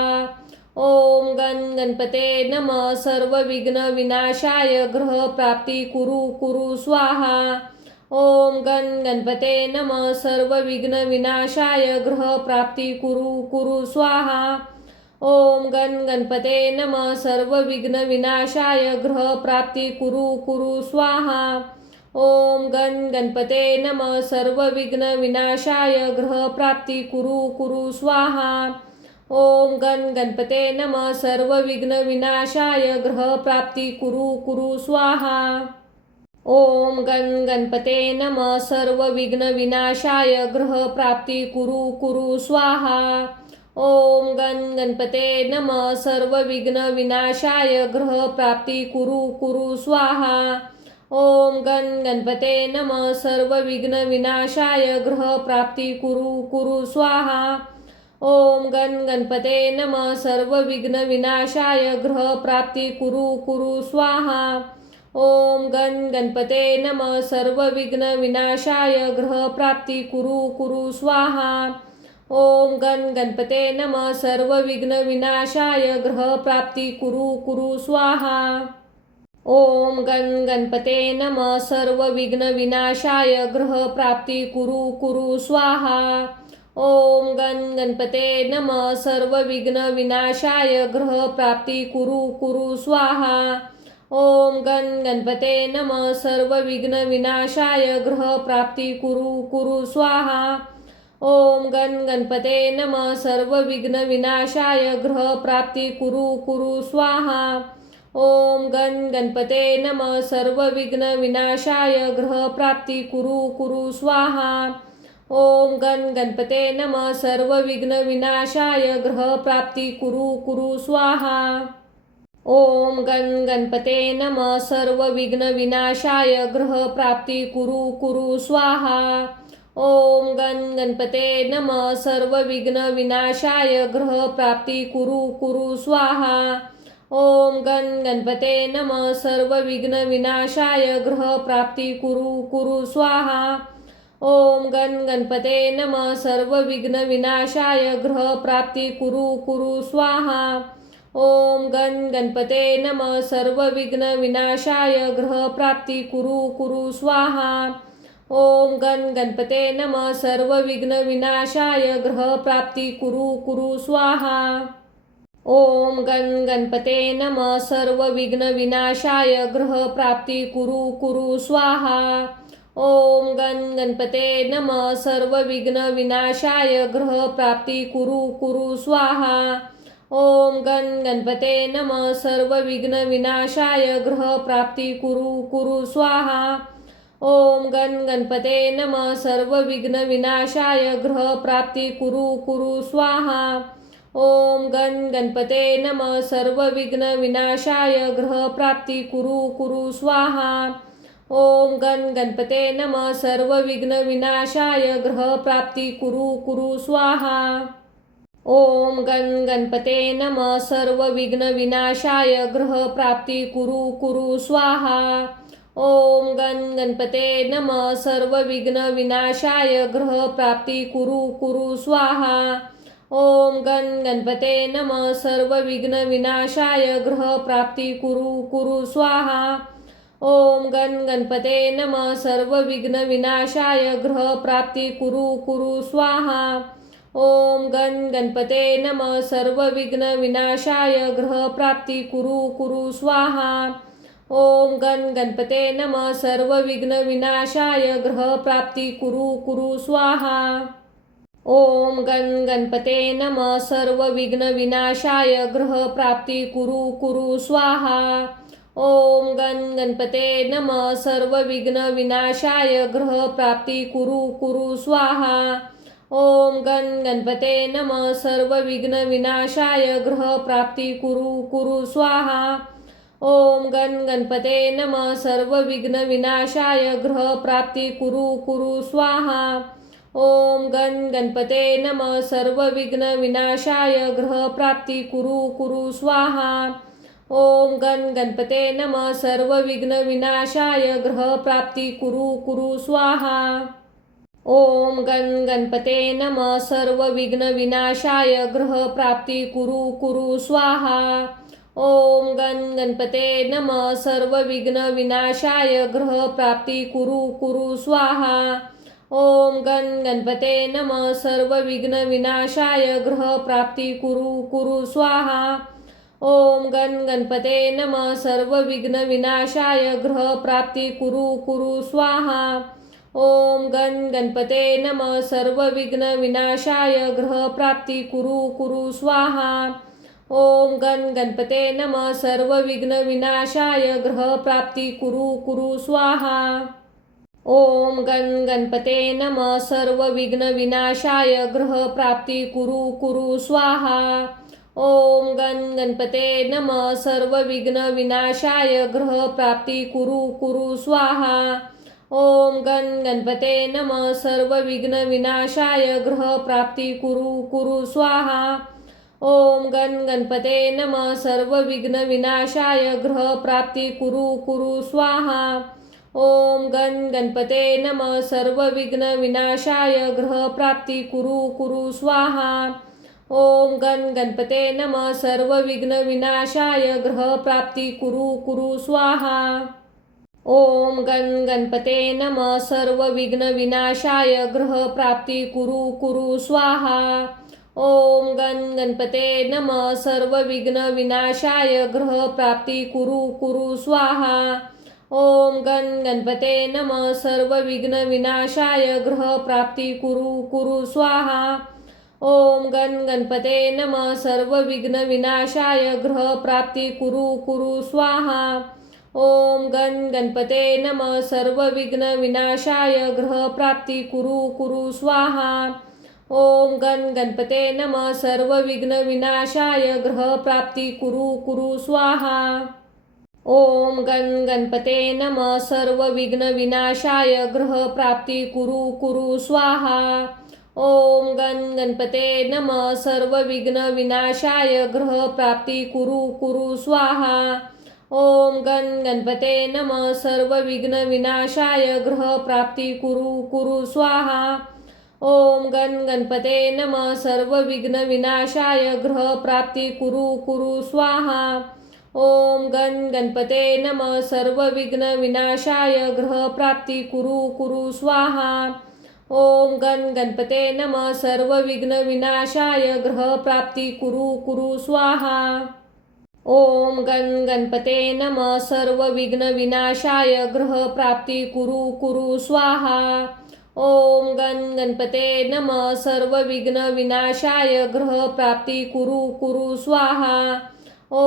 ओम गणपते नमः सर्व विघ्न विनाशाय ग्रह प्राप्ती कुरु कुरु स्वाहा। ओम गणपते नमः सर्व विघ्न विनाशाय ग्रह प्राप्ती कुरु कुरु स्वाहा। ओम गणपते नमः सर्व विघ्न विनाशाय ग्रह प्राप्ती कुरु कुरु स्वाहा। ओम गणपते नमः सर्व विघ्न विनाशाय ग्रह प्राप्ती कुरु कुरु स्वाहा। ओम गणपते नमः सर्व विघ्न विनाशाय ग्रह प्राप्ती कुरु कुरु स्वाहा। ओम गणपते नमः सर्व विघ्न विनाशाय ग्रह प्राप्ती कुरु कुरु स्वाहा। ओम गणपते नमः सर्व विघ्न विनाशाय ग्रह प्राप्ती कुरु कुरु स्वाहा। ओम गणपते नमः सर्व विघ्न विनाशाय ग्रह प्राप्ती कुरु कुरु स्वाहा। ओम गणपते नमः सर्व विघ्न विनाशाय ग्रह प्राप्ती कुरु कुरु स्वाहा। ओम गणपते नमः सर्व विघ्न विनाशाय ग्रह प्राप्ती कुरु कुरु स्वाहा। ओम गणपते नमः सर्व विघ्न विनाशाय ग्रह प्राप्ती कुरु कुरु स्वाहा। ओम गणपते नमः सर्व विघ्न विनाशाय ग्रह प्राप्ती कुरु कुरु स्वाहा। ओम गणपते नमः सर्व विघ्न विनाशाय ग्रह प्राप्ती कुरु कुरु स्वाहा। ओम गणपते नमः सर्व विघ्न विनाशाय ग्रह प्राप्ती कुरु कुरु स्वाहा। ओम गणपते नमः सर्व विघ्न विनाशाय ग्रह प्राप्ती कुरु कुरु स्वाहा। ओम गणपते नमः सर्व विघ्न विनाशाय ग्रह प्राप्ती कुरु कुरु स्वाहा। ओम गणपते नमः सर्व विघ्न विनाशाय ग्रह प्राप्ती कुरु कुरु स्वाहा। ओम गणपते नमः सर्व विघ्न विनाशाय ग्रह प्राप्ती कुरु कुरु स्वाहा। ओम गणपते नमः सर्व विघ्न विनाशाय ग्रह प्राप्ती कुरु कुरु स्वाहा। ओम गणपते नमः सर्व विघ्न विनाशाय ग्रह प्राप्ती कुरु कुरु स्वाहा। ओम गणपते नमः सर्व विघ्न विनाशाय ग्रह प्राप्ती कुरु कुरु स्वाहा। ओम गणपते नमः सर्व विघ्न विनाशाय ग्रह प्राप्ती कुरु कुरु स्वाहा। ओम गणपते नमः सर्व विघ्न विनाशाय ग्रह प्राप्ती कुरु कुरु स्वाहा। ओम गणपते नमः सर्व विघ्न विनाशाय ग्रह प्राप्ती कुरु कुरु स्वाहा। ओम गणपते नमः सर्व विघ्न विनाशाय ग्रह प्राप्ती कुरु कुरु स्वाहा। ओम गणपते नमः सर्व विघ्न विनाशाय ग्रह प्राप्ती कुरु कुरु स्वाहा। ओम गणपते नमः सर्व विघ्न विनाशाय ग्रह प्राप्ती कुरु कुरु स्वाहा। ओम गणपते नमः सर्व विघ्न विनाशाय ग्रह प्राप्ती कुरु कुरु स्वाहा। ओम गणपते नमः सर्व विघ्न विनाशाय ग्रह प्राप्ती कुरु कुरु स्वाहा। ओम गणपते नमः सर्व विघ्न विनाशाय ग्रह प्राप्ती कुरु कुरु स्वाहा। ओम गणपते नमः सर्व विघ्न विनाशाय ग्रह प्राप्ती कुरु कुरु स्वाहा। ओम गणपते नमः सर्व विघ्न विनाशाय ग्रह प्राप्ती कुरु कुरु स्वाहा। ओम गणपते नमः सर्व विघ्न विनाशाय ग्रह प्राप्ती कुरु कुरु स्वाहा। ओम गणपते नमः सर्व विघ्न विनाशाय ग्रह प्राप्ती कुरु कुरु स्वाहा। ओम गणपते नमः सर्व विघ्न विनाशाय ग्रह प्राप्ती कुरु कुरु स्वाहा। ओम गणपते नमः सर्व विघ्न विनाशाय ग्रह प्राप्ती कुरु कुरु स्वाहा। ओम गणपते नमः सर्व विघ्न विनाशाय ग्रह प्राप्ती कुरु कुरु स्वाहा। ओम गणपते नमः सर्व विघ्न विनाशाय ग्रह प्राप्ती कुरु कुरु स्वाहा। ओम गणपते नमः सर्व विघ्न विनाशाय ग्रह प्राप्ती कुरु कुरु स्वाहा। ओम गणपते नमः सर्व विघ्न विनाशाय ग्रह प्राप्ती कुरु कुरु स्वाहा। ओम गणपते नमः सर्व विघ्न विनाशाय ग्रह प्राप्ती कुरु कुरु स्वाहा। ओम गणपते नमः सर्व विघ्न विनाशाय ग्रह प्राप्ती कुरु कुरु स्वाहा। ओम गणपते नमः सर्व विघ्न विनाशाय ग्रह प्राप्ती कुरु कुरु स्वाहा। ओम गणपते नमः सर्व विघ्न विनाशाय ग्रह प्राप्ती कुरु कुरु स्वाहा। ओम गणपते नमः सर्व विघ्न विनाशाय ग्रह प्राप्ती कुरु कुरु स्वाहा। ओम गणपते नमः सर्व विघ्न विनाशाय ग्रह प्राप्ती कुरु कुरु स्वाहा। ओम गणपते नमः सर्व विघ्न विनाशाय ग्रह प्राप्ती कुरु कुरु स्वाहा। ओम गणपते नमः सर्व विघ्न विनाशाय ग्रह प्राप्ती कुरु कुरु स्वाहा। ओम गणपते नमः सर्व विघ्न विनाशाय ग्रह प्राप्ती कुरु कुरु स्वाहा। ओम गणपते नमः सर्व विघ्न विनाशाय ग्रह प्राप्ती कुरु कुरु स्वाहा। ओम गणपते नमः सर्व विघ्न विनाशाय ग्रह प्राप्ती कुरु कुरु स्वाहा। ओम गणपते नमः सर्व विघ्न विनाशाय ग्रह प्राप्ती कुरु कुरु स्वाहा। ओम गणपते नमः सर्व विघ्न विनाशाय ग्रह प्राप्ती कुरु कुरु स्वाहा। ओम गणपते नमः सर्व विघ्न विनाशाय ग्रह प्राप्ती कुरु कुरु स्वाहा। ओम गणपते नमः सर्व विघ्न विनाशाय ग्रह प्राप्ती कुरु कुरु स्वाहा। ओम गणपते नमः सर्व विघ्न विनाशाय ग्रह प्राप्ती कुरु कुरु स्वाहा। ओम गणपते नमः सर्व विघ्न विनाशाय ग्रह प्राप्ती कुरु कुरु स्वाहा। ओम गणपते नमः सर्व विघ्न विनाशाय ग्रह प्राप्ती कुरु कुरु स्वाहा। ओम गणपते नमः सर्व विघ्न विनाशाय ग्रह प्राप्ती कुरु कुरु स्वाहा। ओम गणपते नमः सर्व विघ्न विनाशाय ग्रह प्राप्ती कुरु कुरु स्वाहा। ओम गणपते नमः सर्व विघ्न विनाशाय ग्रह प्राप्ती कुरु कुरु स्वाहा। ओम गणपते नमः सर्व विघ्न विनाशाय ग्रह प्राप्ती कुरु कुरु स्वाहा। ओम गणपते नमः सर्व विघ्न विनाशाय ग्रह प्राप्ती कुरु कुरु स्वाहा। ओम गणपते नमः सर्व विघ्न विनाशाय ग्रह प्राप्ती कुरु कुरु स्वाहा। ओम गणपते नमः सर्व विघ्न विनाशाय ग्रह प्राप्ती कुरु कुरु स्वाहा। ओम गणपते नमः सर्व विघ्न विनाशाय ग्रह प्राप्ती कुरु कुरु स्वाहा। ओम गणपते नमः सर्व विघ्न विनाशाय ग्रह प्राप्ती कुरु कुरु स्वाहा।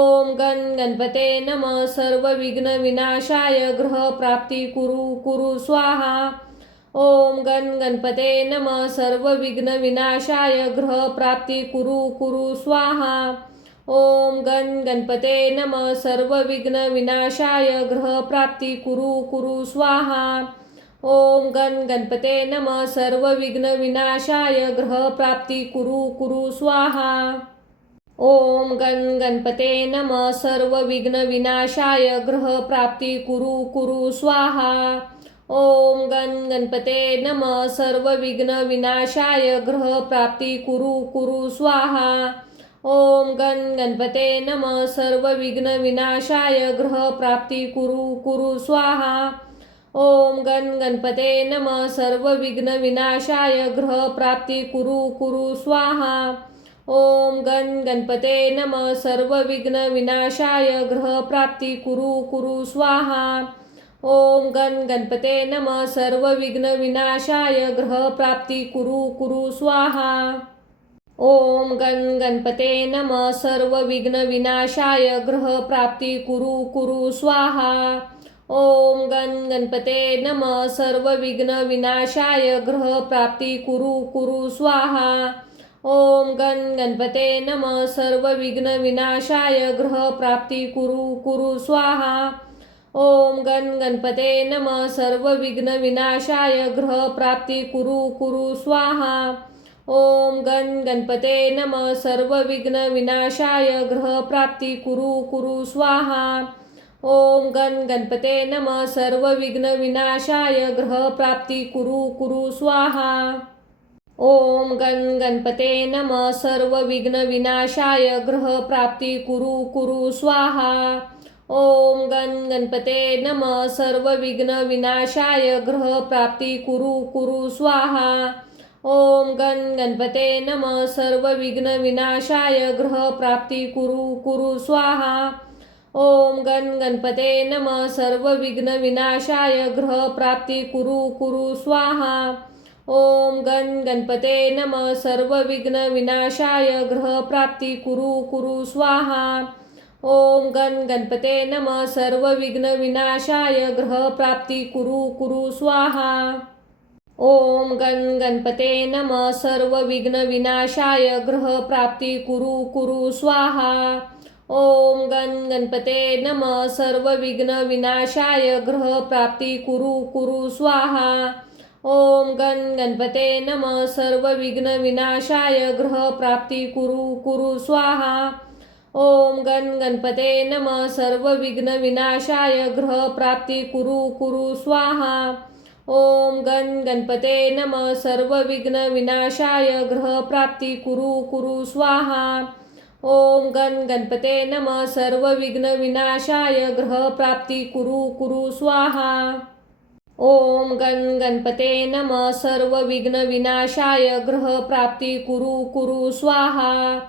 ओम गणपते नमः सर्व विघ्न विनाशाय ग्रह प्राप्ती कुरु कुरु स्वाहा। ओम गणपते नमः सर्व विघ्न विनाशाय ग्रह प्राप्ती कुरु कुरु स्वाहा। ओम गणपते नमः सर्व विघ्न विनाशाय ग्रह प्राप्ती कुरु कुरु स्वाहा। ओम गणपते नमः सर्व विघ्न विनाशाय ग्रह प्राप्ती कुरु कुरु स्वाहा। ओम गणपते नमः सर्व विघ्न विनाशाय ग्रह प्राप्ती कुरु कुरु स्वाहा। ओम गणपते नमः सर्व विघ्न विनाशाय ग्रह प्राप्ती कुरु कुरु स्वाहा। ओम गणपते नमः सर्व विघ्न विनाशाय ग्रह प्राप्ती कुरु कुरु स्वाहा। ओम गणपते नमः सर्व विघ्न विनाशाय ग्रह प्राप्ती कुरु कुरु स्वाहा। ओम गणपते नमः सर्व विघ्न विनाशाय ग्रह प्राप्ती कुरु कुरु स्वाहा। ओम गणपते नमः सर्व विघ्न विनाशाय ग्रह प्राप्ती कुरु कुरु स्वाहा। ओम गणपते नमः सर्व विघ्न विनाशाय ग्रह प्राप्ती कुरु कुरु स्वाहा। ओम गणपते नमः सर्व विघ्न विनाशाय ग्रह प्राप्ती कुरु कुरु स्वाहा। ओम गणपते नमः सर्व विघ्न विनाशाय ग्रह प्राप्ती कुरु कुरु स्वाहा। ओम गणपते नमः सर्व विघ्न विनाशाय ग्रह प्राप्ती कुरु कुरु स्वाहा। ओम गणपते नमः सर्व विघ्न विनाशाय ग्रह प्राप्ती कुरु कुरु स्वाहा। ओम गण गणपते नमः सर्वविघ्नविनाशाय गृहप्राप्ती कुरु कुरु स्वाहा. ओम गण गणपते नमः सर्वविघ्नविनाशाय गृहप्राप्ती कुरु कुरु स्वाहा. ओम गण गणपते नमः सर्वविघ्नविनाशाय गृहप्राप्ती कुरु कुरु स्वाहा. ओम गण गणपते नमः सर्वविघ्नविनाशाय गृहप्राप्ती कुरु कुरु स्वाहा. ओम गण गणपते नमः सर्वविघ्नविनाशाय गृहप्राप्ती कुरु कुरु स्वाहा. ओम गण गणपते नमः सर्वविघ्नविनाशाय गृहप्राप्ती कुरु कुरु स्वाहा. ओम गण गणपते नमः सर्वविघ्नविनाशाय गृहप्राप्ती कुरु कुरु स्वाहा. ओम गण गणपते नमः सर्वविघ्नविनाशाय गृहप्राप्ती कुरु कुरु स्वाहा. ओम गण गणपते नमः सर्वविघ्नविनाशाय गृहप्राप्ती कुरु कुरु स्वाहा. ओम गण गणपते नमः सर्वविघ्नविनाशाय गृहप्राप्ती कुरु कुरु स्वाहा. ओम गण गणपते नमः सर्वविघ्नविनाशाय गृहप्राप्ती कुरु कुरु स्वाहा. ओम गण गणपते नमः सर्वविघ्नविनाशाय गृहप्राप्ती कुरु कुरु स्वाहा. ओम गण गणपते नमः सर्वविघ्नविनाशाय गृहप्राप्ती कुरु कुरु स्वाहा. ओम गण गणपते नमः सर्वविघ्नविनाशाय गृहप्राप्ती कुरु कुरु स्वाहा.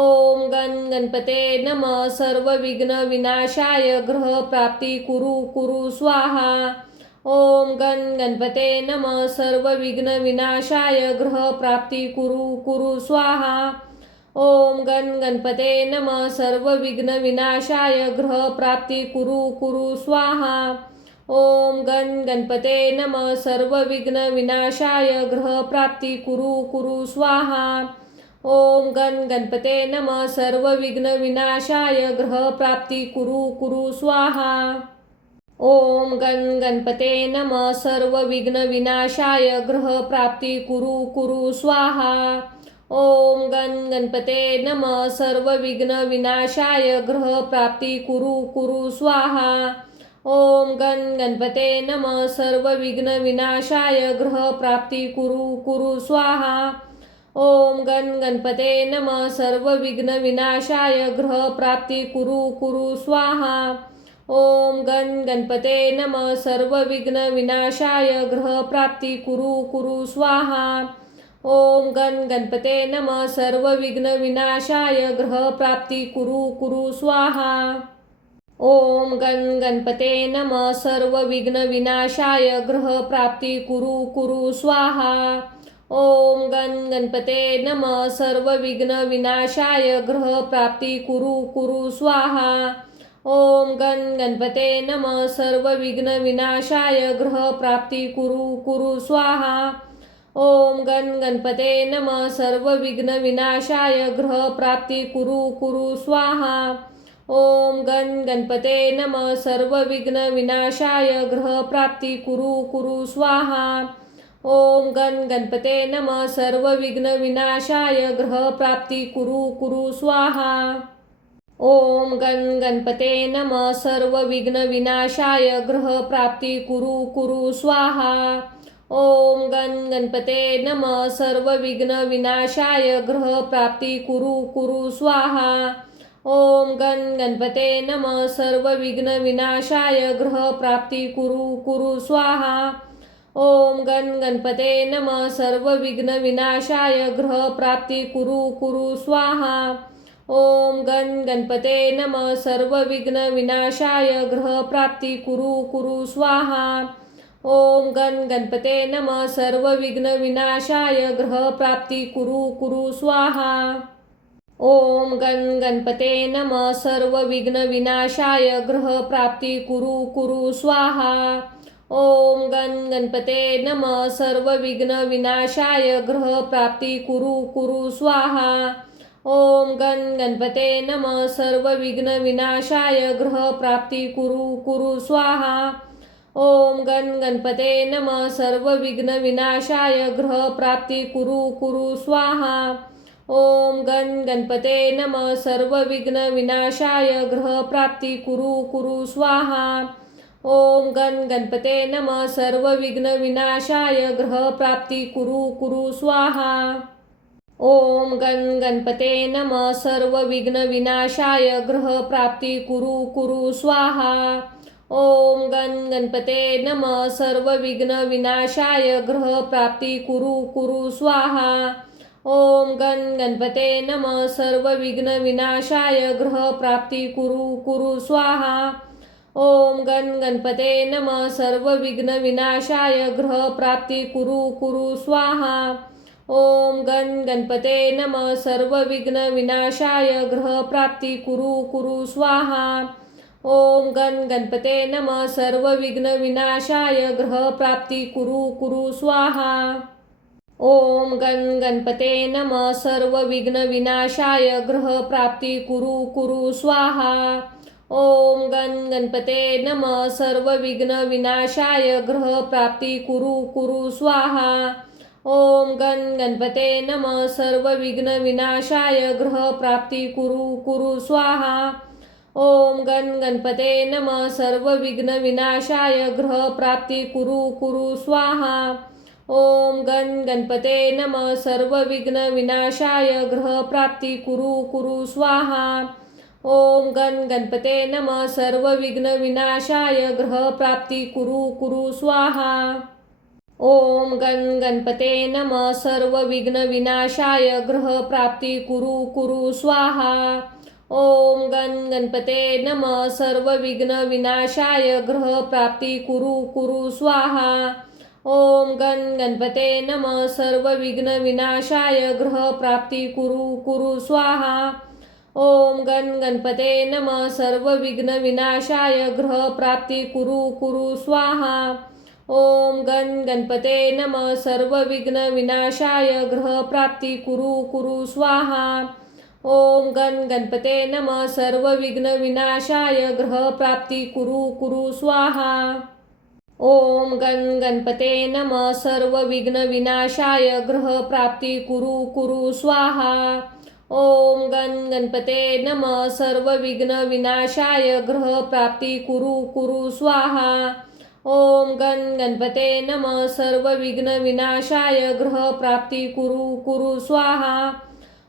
ओम गण गणपते नमः सर्वविघ्नविनाशाय गृहप्राप्ती कुरु कुरु स्वाहा. ओम गण गणपते नमः सर्वविघ्नविनाशाय गृहप्राप्ती कुरु कुरु स्वाहा. ओम गण गणपते नमः सर्वविघ्नविनाशाय गृहप्राप्ती कुरु कुरु स्वाहा. ओम गण गणपते नमः सर्वविघ्नविनाशाय गृहप्राप्ती कुरु कुरु स्वाहा. ओम गण गणपते नमः सर्वविघ्नविनाशाय गृहप्राप्ती कुरु कुरु स्वाहा. ओम गण गणपते नमः सर्वविघ्नविनाशाय गृहप्राप्ती कुरु कुरु स्वाहा. ओम गण गणपते नमः सर्वविघ्नविनाशाय गृहप्राप्ती कुरु कुरु स्वाहा. ओम गण गणपते नमः सर्वविघ्नविनाशाय गृहप्राप्ती कुरु कुरु स्वाहा. ओम गण गणपते नमः सर्वविघ्नविनाशाय गृहप्राप्ती कुरु कुरु स्वाहा. ओम गण गणपते नमः सर्वविघ्नविनाशाय गृहप्राप्ती कुरु कुरु स्वाहा. ओम गण गणपते नमः सर्वविघ्नविनाशाय गृहप्राप्ती कुरु कुरु स्वाहा. ओम गण गणपते नमः सर्वविघ्नविनाशाय गृहप्राप्ती कुरु कुरु स्वाहा. ओम गण गणपते नमः सर्वविघ्नविनाशाय गृहप्राप्ती कुरु कुरु स्वाहा. ओम गण गणपते नमः सर्वविघ्नविनाशाय गृहप्राप्ती कुरु कुरु स्वाहा. ओम गण गणपते नमः सर्वविघ्नविनाशाय गृहप्राप्ती कुरु कुरु स्वाहा. ओम गण गणपते नमः सर्वविघ्नविनाशाय गृहप्राप्ती कुरु कुरु स्वाहा. ओम गण गणपते नमः सर्वविघ्नविनाशाय गृहप्राप्ती कुरु कुरु स्वाहा. ओम गण गणपते नमः सर्वविघ्नविनाशाय गृहप्राप्ती कुरु कुरु स्वाहा. ओम गण गणपते नमः सर्वविघ्नविनाशाय गृहप्राप्ती कुरु कुरु स्वाहा. ओम गण गणपते नमः सर्वविघ्नविनाशाय गृहप्राप्ती कुरु कुरु स्वाहा. ओम गण गणपते नमः सर्वविघ्नविनाशाय गृहप्राप्ती कुरु कुरु स्वाहा. ओम गण गणपते नमः सर्वविघ्नविनाशाय गृहप्राप्ती कुरु कुरु स्वाहा. ओम गण गणपते नमः सर्वविघ्नविनाशाय गृहप्राप्ती कुरु कुरु स्वाहा. ओम गण गणपते नमः सर्वविघ्नविनाशाय गृहप्राप्ती कुरु कुरु स्वाहा. ओम गण गणपते नमः सर्वविघ्नविनाशाय गृहप्राप्ती कुरु कुरु स्वाहा. ओम गण गणपते नमः सर्वविघ्नविनाशाय गृहप्राप्ती कुरु कुरु स्वाहा. ओम गण गणपते नमः सर्वविघ्नविनाशाय गृहप्राप्ती कुरु कुरु स्वाहा. ओम गण गणपते नमः सर्व विघ्न विनाशाय ग्रह प्राप्ती कुरु कुरु स्वाहा। ओम गण गणपते नमः सर्व विघ्न विनाशाय ग्रह प्राप्ती कुरु कुरु स्वाहा। ओम गण गणपते नमः सर्व विघ्न विनाशाय ग्रह प्राप्ती कुरु कुरु स्वाहा। ओम गण गणपते नमः सर्व विघ्न विनाशाय ग्रह प्राप्ती कुरु कुरु स्वाहा। ओम गण गणपते नमः सर्व विघ्न विनाशाय ग्रह प्राप्ती कुरु कुरु स्वाहा। ओम गण गणपते नमः सर्व विघ्न विनाशाय ग्रह प्राप्ती कुरु कुरु स्वाहा। ओम गण गणपते नमः सर्व विघ्न विनाशाय ग्रह प्राप्ती कुरु कुरु स्वाहा। ओम गण गणपते नमः सर्व विघ्न विनाशाय ग्रह प्राप्ती कुरु कुरु स्वाहा। ओम गण गणपते नमः सर्व विघ्न विनाशाय ग्रह प्राप्ती कुरु कुरु स्वाहा। ओम गण गणपते नमः सर्व विघ्न विनाशाय ग्रह प्राप्ती कुरु कुरु स्वाहा। ओम गण गणपते नमः सर्व विघ्न विनाशाय ग्रह प्राप्ती कुरु कुरु स्वाहा। ओम गण गणपते नमः सर्व विघ्न विनाशाय ग्रह प्राप्ती कुरु कुरु स्वाहा। ओम गण गणपते नमः सर्व विघ्न विनाशाय ग्रह प्राप्ती कुरु कुरु स्वाहा। ओम गण गणपते नमः सर्व विघ्न विनाशाय ग्रह प्राप्ती कुरु कुरु स्वाहा। ओम गण गणपते नमः सर्व विघ्न विनाशाय ग्रह प्राप्ती कुरु कुरु स्वाहा। ओम गण गणपते नमः सर्व विघ्न विनाशाय ग्रह प्राप्ती कुरु कुरु स्वाहा। ओम गण गणपते नमः सर्व विघ्न विनाशाय ग्रह प्राप्ती कुरु कुरु स्वाहा। ओम गण गणपते नमः सर्व विघ्न विनाशाय ग्रह प्राप्ती कुरु कुरु स्वाहा। ओम गण गणपते नमः सर्व विघ्न विनाशाय ग्रह प्राप्ती कुरु कुरु स्वाहा। ओम गण गणपते नमः सर्व विघ्न विनाशाय ग्रह प्राप्ती कुरु कुरु स्वाहा। ओम गण गणपते नमः सर्व विघ्न विनाशाय ग्रह प्राप्ती कुरु कुरु स्वाहा। ओम गण गणपते नमः सर्व विघ्न विनाशाय ग्रह प्राप्ती कुरु कुरु स्वाहा। ओम गण गणपते नमः सर्व विघ्न विनाशाय ग्रह प्राप्ती कुरु कुरु स्वाहा।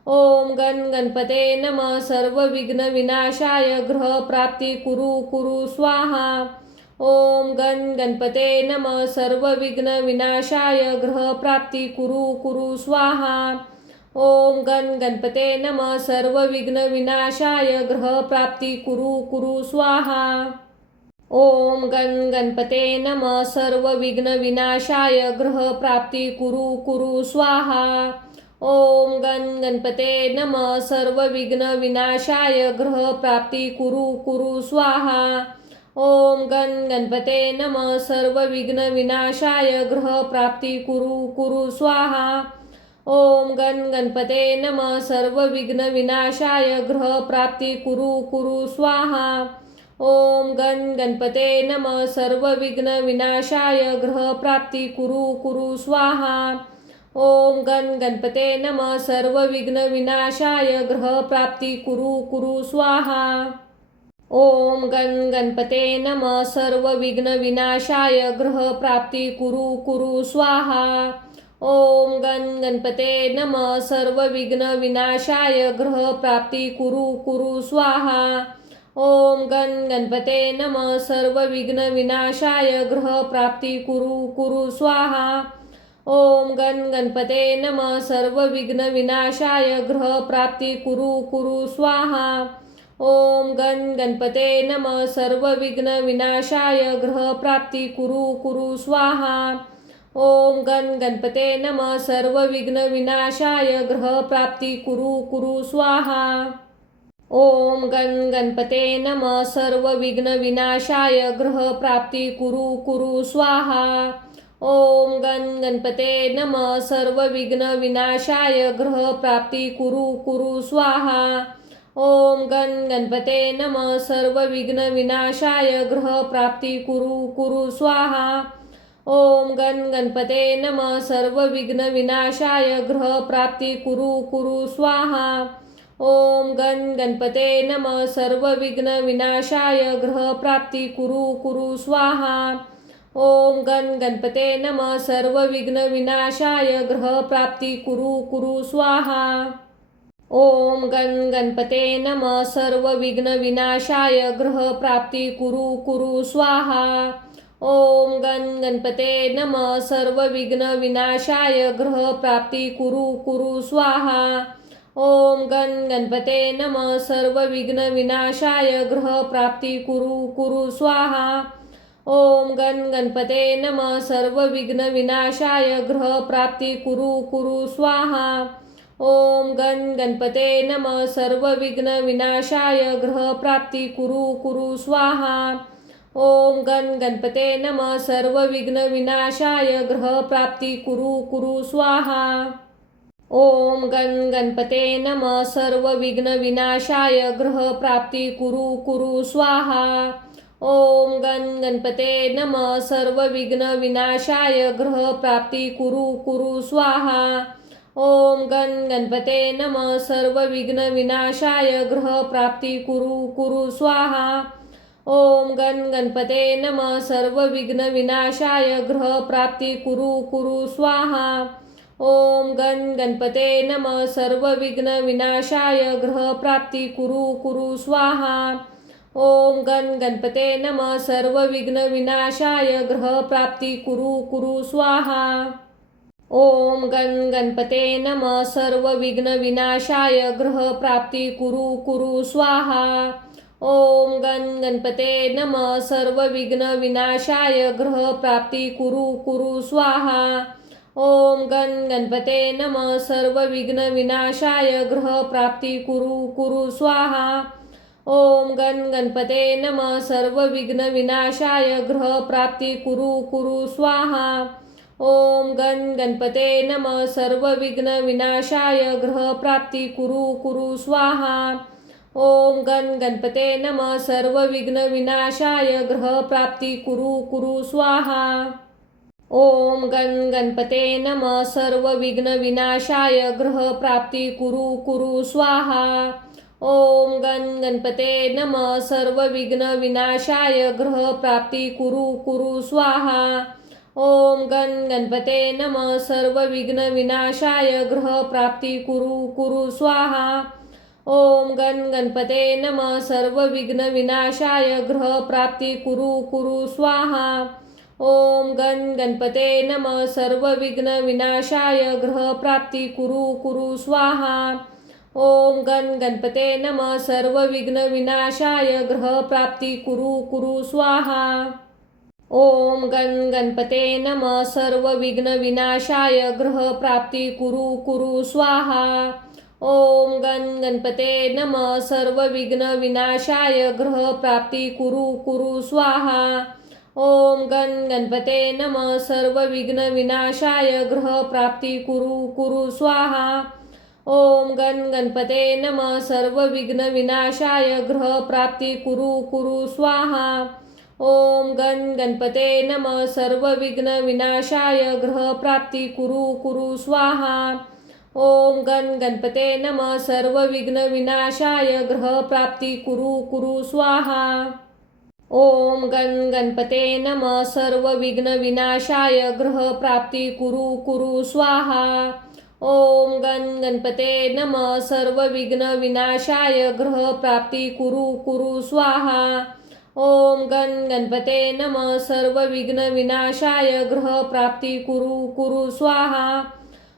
ओम गण गणपते नमः सर्व विघ्न विनाशाय ग्रह प्राप्ती कुरु कुरु स्वाहा। ओम गण गणपते नमः सर्व विघ्न विनाशाय ग्रह प्राप्ती कुरु कुरु स्वाहा। ओम गण गणपते नमः सर्व विघ्न विनाशाय ग्रह प्राप्ती कुरु कुरु स्वाहा। ओम गण गणपते नमः सर्व विघ्न विनाशाय ग्रह प्राप्ती कुरु कुरु स्वाहा। ओम गण गणपते नमः सर्व विघ्न विनाशाय ग्रह प्राप्ती कुरु कुरु स्वाहा। ओम गण गणपते नमः सर्व विघ्न विनाशाय ग्रह प्राप्ती कुरु कुरु स्वाहा। ओम गण गणपते नमः सर्व विघ्न विनाशाय ग्रह प्राप्ती कुरु कुरु स्वाहा। ओम गण गणपते नमः सर्व विघ्न विनाशाय ग्रह प्राप्ती कुरु कुरु स्वाहा। ओम गण गणपते नमः सर्व विघ्न विनाशाय ग्रह प्राप्ती कुरु कुरु स्वाहा। ओम गण गणपते नमः सर्व विघ्न विनाशाय ग्रह प्राप्ती कुरु कुरु स्वाहा। ओम गण गणपते नमः सर्व विघ्न विनाशाय ग्रह प्राप्ती कुरु कुरु स्वाहा। ओम गण गणपते नमः सर्व विघ्न विनाशाय ग्रह प्राप्ती कुरु कुरु स्वाहा। ओम गण गणपते नमः सर्व विघ्न विनाशाय ग्रह प्राप्ती कुरु कुरु स्वाहा। ओम गण गणपते नमः सर्व विघ्न विनाशाय ग्रह प्राप्ती कुरु कुरु स्वाहा। ओम गण गणपते नमः सर्व विघ्न विनाशाय ग्रह प्राप्ती कुरु कुरु स्वाहा। ओम गण गणपते नमः सर्व विघ्न विनाशाय ग्रह प्राप्ती कुरु कुरु स्वाहा। ओम गण गणपते नमः सर्व विघ्न विनाशाय ग्रह प्राप्ती कुरु कुरु स्वाहा। ओम गण गणपते नमः सर्व विघ्न विनाशाय ग्रह प्राप्ती कुरु कुरु स्वाहा। ओम गण गणपते नमः सर्व विघ्न विनाशाय ग्रह प्राप्ती कुरु कुरु स्वाहा। ओम गण गणपते नमः सर्व विघ्न विनाशाय ग्रह प्राप्ती कुरु कुरु स्वाहा। ओम गण गणपते नमः सर्व विघ्न विनाशाय ग्रह प्राप्ती कुरु कुरु स्वाहा। ओम गण गणपते नमः सर्व विघ्न विनाशाय ग्रह प्राप्ती कुरु कुरु स्वाहा। ओम गण गणपते नमः सर्व विघ्न विनाशाय ग्रह प्राप्ती कुरु कुरु स्वाहा। ओम गण गणपते नमः सर्व विघ्न विनाशाय ग्रह प्राप्ती कुरु कुरु स्वाहा। ओम गण गणपते नमः सर्व विघ्न विनाशाय ग्रह प्राप्ती कुरु कुरु स्वाहा। ओम गण गणपते नमः सर्व विघ्न विनाशाय ग्रह प्राप्ती कुरु कुरु स्वाहा। ओम गण गणपते नमः सर्व विघ्न विनाशाय ग्रह प्राप्ती कुरु कुरु स्वाहा। ओम गण गणपते नमः सर्व विघ्न विनाशाय ग्रह प्राप्ती कुरु कुरु स्वाहा। ओम गण गणपते नमः सर्व विघ्न विनाशाय ग्रह प्राप्ती कुरु कुरु स्वाहा। ओम गण गणपते नमः सर्व विघ्न विनाशाय ग्रह प्राप्ती कुरु कुरु स्वाहा। ओम गण गणपते नमः सर्व विघ्न विनाशाय ग्रह प्राप्ती कुरु कुरु स्वाहा। ओम गण गणपते नमः सर्व विघ्न विनाशाय ग्रह प्राप्ती कुरु कुरु स्वाहा। ओम गण गणपते नमः सर्व विघ्न विनाशाय ग्रह प्राप्ती कुरु कुरु स्वाहा। ओम गण गणपते नमः सर्व विघ्न विनाशाय ग्रह प्राप्ती कुरु कुरु स्वाहा। ओम गण गणपते नमः सर्व विघ्न विनाशाय ग्रह प्राप्ती कुरु कुरु स्वाहा। ओम गण गणपते नमः सर्व विघ्न विनाशाय ग्रह प्राप्ती कुरु कुरु स्वाहा। ओम गण गणपते नमः सर्व विघ्न विनाशाय ग्रह प्राप्ती कुरु कुरु स्वाहा। ओम गण गणपते नमः सर्व विघ्न विनाशाय ग्रह प्राप्ती कुरु कुरु स्वाहा। ओम गण गणपते नमः सर्व विघ्न विनाशाय ग्रह प्राप्ती कुरु कुरु स्वाहा। ओम गण गणपते नमः सर्व विघ्न विनाशाय ग्रह प्राप्ती कुरु कुरु स्वाहा। ओम गण गणपते नमः सर्व विघ्न विनाशाय ग्रह प्राप्ती कुरु कुरु स्वाहा। ओम गण गणपते नमः सर्व विघ्न विनाशाय ग्रह प्राप्ती कुरु कुरु स्वाहा। ओम गण गणपते नमः सर्व विघ्न विनाशाय ग्रह प्राप्ती कुरु कुरु स्वाहा। ओम गण गणपते नमः सर्व विघ्न विनाशाय ग्रह प्राप्ती कुरु कुरु स्वाहा। ओम गण गणपते नमः सर्व विघ्न विनाशाय ग्रह प्राप्ती कुरु कुरु स्वाहा। ओम गण गणपते नमः सर्व विघ्न विनाशाय ग्रह प्राप्ती कुरु कुरु स्वाहा। ओम गण गणपते नमः सर्व विघ्न विनाशाय ग्रह प्राप्ती कुरु कुरु स्वाहा। ओम गण गणपते नमः सर्व विघ्न विनाशाय ग्रह प्राप्ती कुरु कुरु स्वाहा। ओम गण गणपते नमः सर्व विघ्न विनाशाय ग्रह प्राप्ती कुरु कुरु स्वाहा। ओम गण गणपते नमः सर्व विघ्न विनाशाय ग्रह प्राप्ती कुरु कुरु स्वाहा। ओम गण गणपते नमः सर्व विघ्न विनाशाय ग्रह प्राप्ती कुरु कुरु स्वाहा। ओम गण गणपते नमः सर्व विघ्न विनाशाय ग्रह प्राप्ती कुरु कुरु स्वाहा। ओम गण गणपते नमः सर्व विघ्न विनाशाय ग्रह प्राप्ती कुरु कुरु स्वाहा। ओम गण गणपते नमः सर्व विघ्न विनाशाय ग्रह प्राप्ती कुरु कुरु स्वाहा।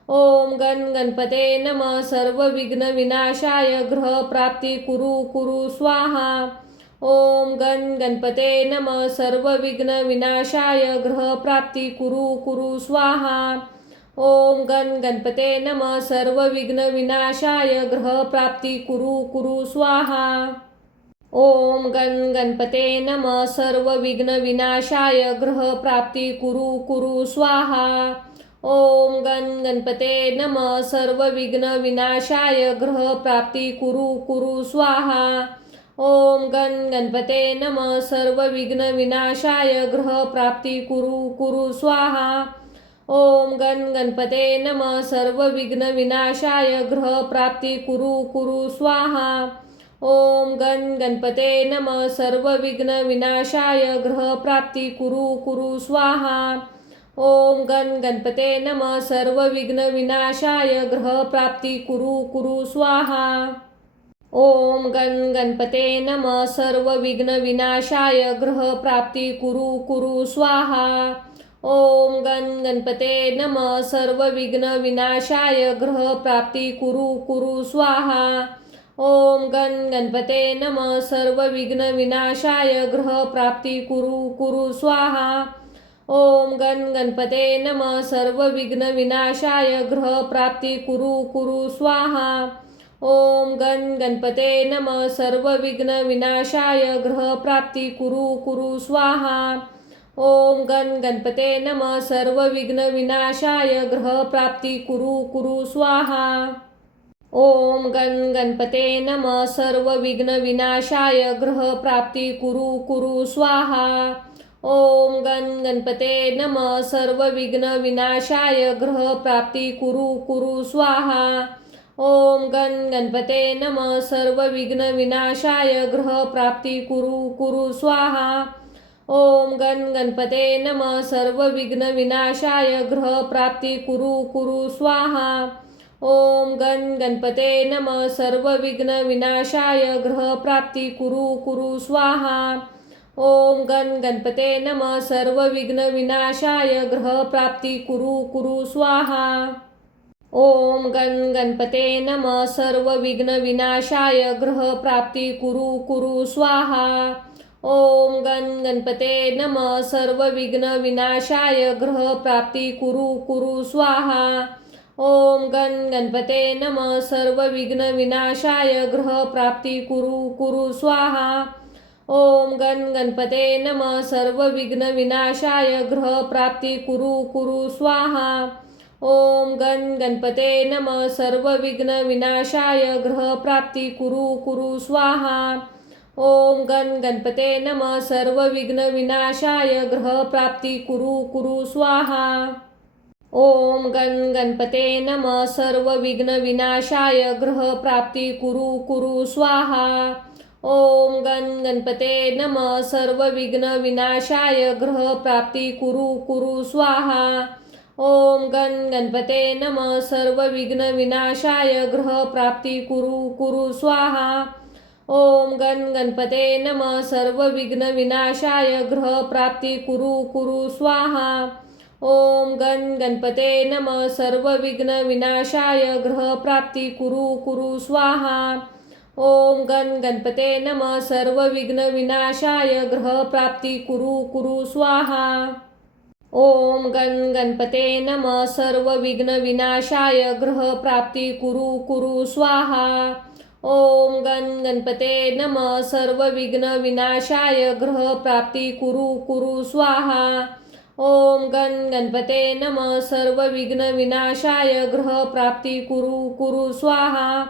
ओम गण गणपते नमः सर्व विघ्न विनाशाय ग्रह प्राप्ती कुरु कुरु स्वाहा। ओम गण गणपते नमः सर्व विघ्न विनाशाय ग्रह प्राप्ती कुरु कुरु स्वाहा। ओम गण गणपते नमः सर्व विघ्न विनाशाय ग्रह प्राप्ती कुरु कुरु स्वाहा। ओम गण गणपते नमः सर्व विघ्न विनाशाय ग्रह प्राप्ती कुरु कुरु स्वाहा। ओम गण गणपते नमः सर्व विघ्न विनाशाय ग्रह प्राप्ती कुरु कुरु स्वाहा। ओम गण गणपते नमः सर्व विघ्न विनाशाय ग्रह प्राप्ती कुरु कुरु स्वाहा। ओम गण गणपते नमः सर्व विघ्न विनाशाय ग्रह प्राप्ती कुरु कुरु स्वाहा। ओम गण गणपते नमः सर्व विघ्न विनाशाय ग्रह प्राप्ती कुरु कुरु स्वाहा। ओम गण गणपते नमः सर्व विघ्न विनाशाय ग्रह प्राप्ती कुरु कुरु स्वाहा। ओम गण गणपते नमः सर्व विघ्न विनाशाय ग्रह प्राप्ती कुरु कुरु स्वाहा। ओम गण गणपते नमः सर्व विघ्न विनाशाय ग्रह प्राप्ती कुरु कुरु स्वाहा। ओम गण गणपते नमः सर्व विघ्न विनाशाय ग्रह प्राप्ती कुरु कुरु स्वाहा। ओम गण गणपते नमः सर्व विघ्न विनाशाय ग्रह प्राप्ती कुरु कुरु स्वाहा। ओम गण गणपते नमः सर्व विघ्न विनाशाय ग्रह प्राप्ती कुरु कुरु स्वाहा। ओम गण गणपते नमः सर्व विघ्न विनाशाय ग्रह प्राप्ती कुरु कुरु स्वाहा। ओम गण गणपते नमः सर्व विघ्न विनाशाय ग्रह प्राप्ती कुरु कुरु स्वाहा। ओम गण गणपते नमः सर्व विघ्न विनाशाय ग्रह प्राप्ती कुरु कुरु स्वाहा। ओम गण गणपते नमः सर्व विघ्न विनाशाय ग्रह प्राप्ती कुरु कुरु स्वाहा। ओम गण गणपते नमः सर्व विघ्न विनाशाय ग्रह प्राप्ती कुरु कुरु स्वाहा। ओम गण गणपते नमः सर्व विघ्न विनाशाय ग्रह प्राप्ती कुरु कुरु स्वाहा। ओम गण गणपते नमः सर्व विघ्न विनाशाय ग्रह प्राप्ती कुरु कुरु स्वाहा। ओम गण गणपते नमः सर्व विघ्न विनाशाय ग्रह प्राप्ती कुरु कुरु स्वाहा। ओम गण गणपते नमः सर्व विघ्न विनाशाय ग्रह प्राप्ती कुरु कुरु स्वाहा। ओम गण गणपते नमः सर्व विघ्न विनाशाय ग्रह प्राप्ती कुरु कुरु स्वाहा। ओम गण गणपते नमः सर्व विघ्न विनाशाय ग्रह प्राप्ती कुरु कुरु स्वाहा। ओम गण गणपते नमः सर्व विघ्न विनाशाय ग्रह प्राप्ती कुरु कुरु स्वाहा। ओम गण गणपते नमः सर्व विघ्न विनाशाय ग्रह प्राप्ती कुरु कुरु स्वाहा। ओम गण गणपते नमः सर्व विघ्न विनाशाय ग्रह प्राप्ती कुरु कुरु स्वाहा। ओम गण गणपते नमः सर्व विघ्न विनाशाय ग्रह प्राप्ती कुरु कुरु स्वाहा। ओम गण गणपते नमः सर्व विघ्न विनाशाय ग्रह प्राप्ती कुरु कुरु स्वाहा। ओम गण गणपते नमः सर्व विघ्न विनाशाय ग्रह प्राप्ती कुरु कुरु स्वाहा। ओम गण गणपते नमः सर्व विघ्न विनाशाय ग्रह प्राप्ती कुरु कुरु स्वाहा। ओम गण गणपते नमः सर्व विघ्न विनाशाय ग्रह प्राप्ती कुरु कुरु स्वाहा। ओम गण गणपते नमः सर्व विघ्न विनाशाय ग्रह प्राप्ती कुरु कुरु स्वाहा। ओम गण गणपते नमः सर्व विघ्न विनाशाय ग्रह प्राप्ती कुरु कुरु स्वाहा। ओम गण गणपते नमः सर्व विघ्न विनाशाय ग्रह प्राप्ती कुरु कुरु स्वाहा।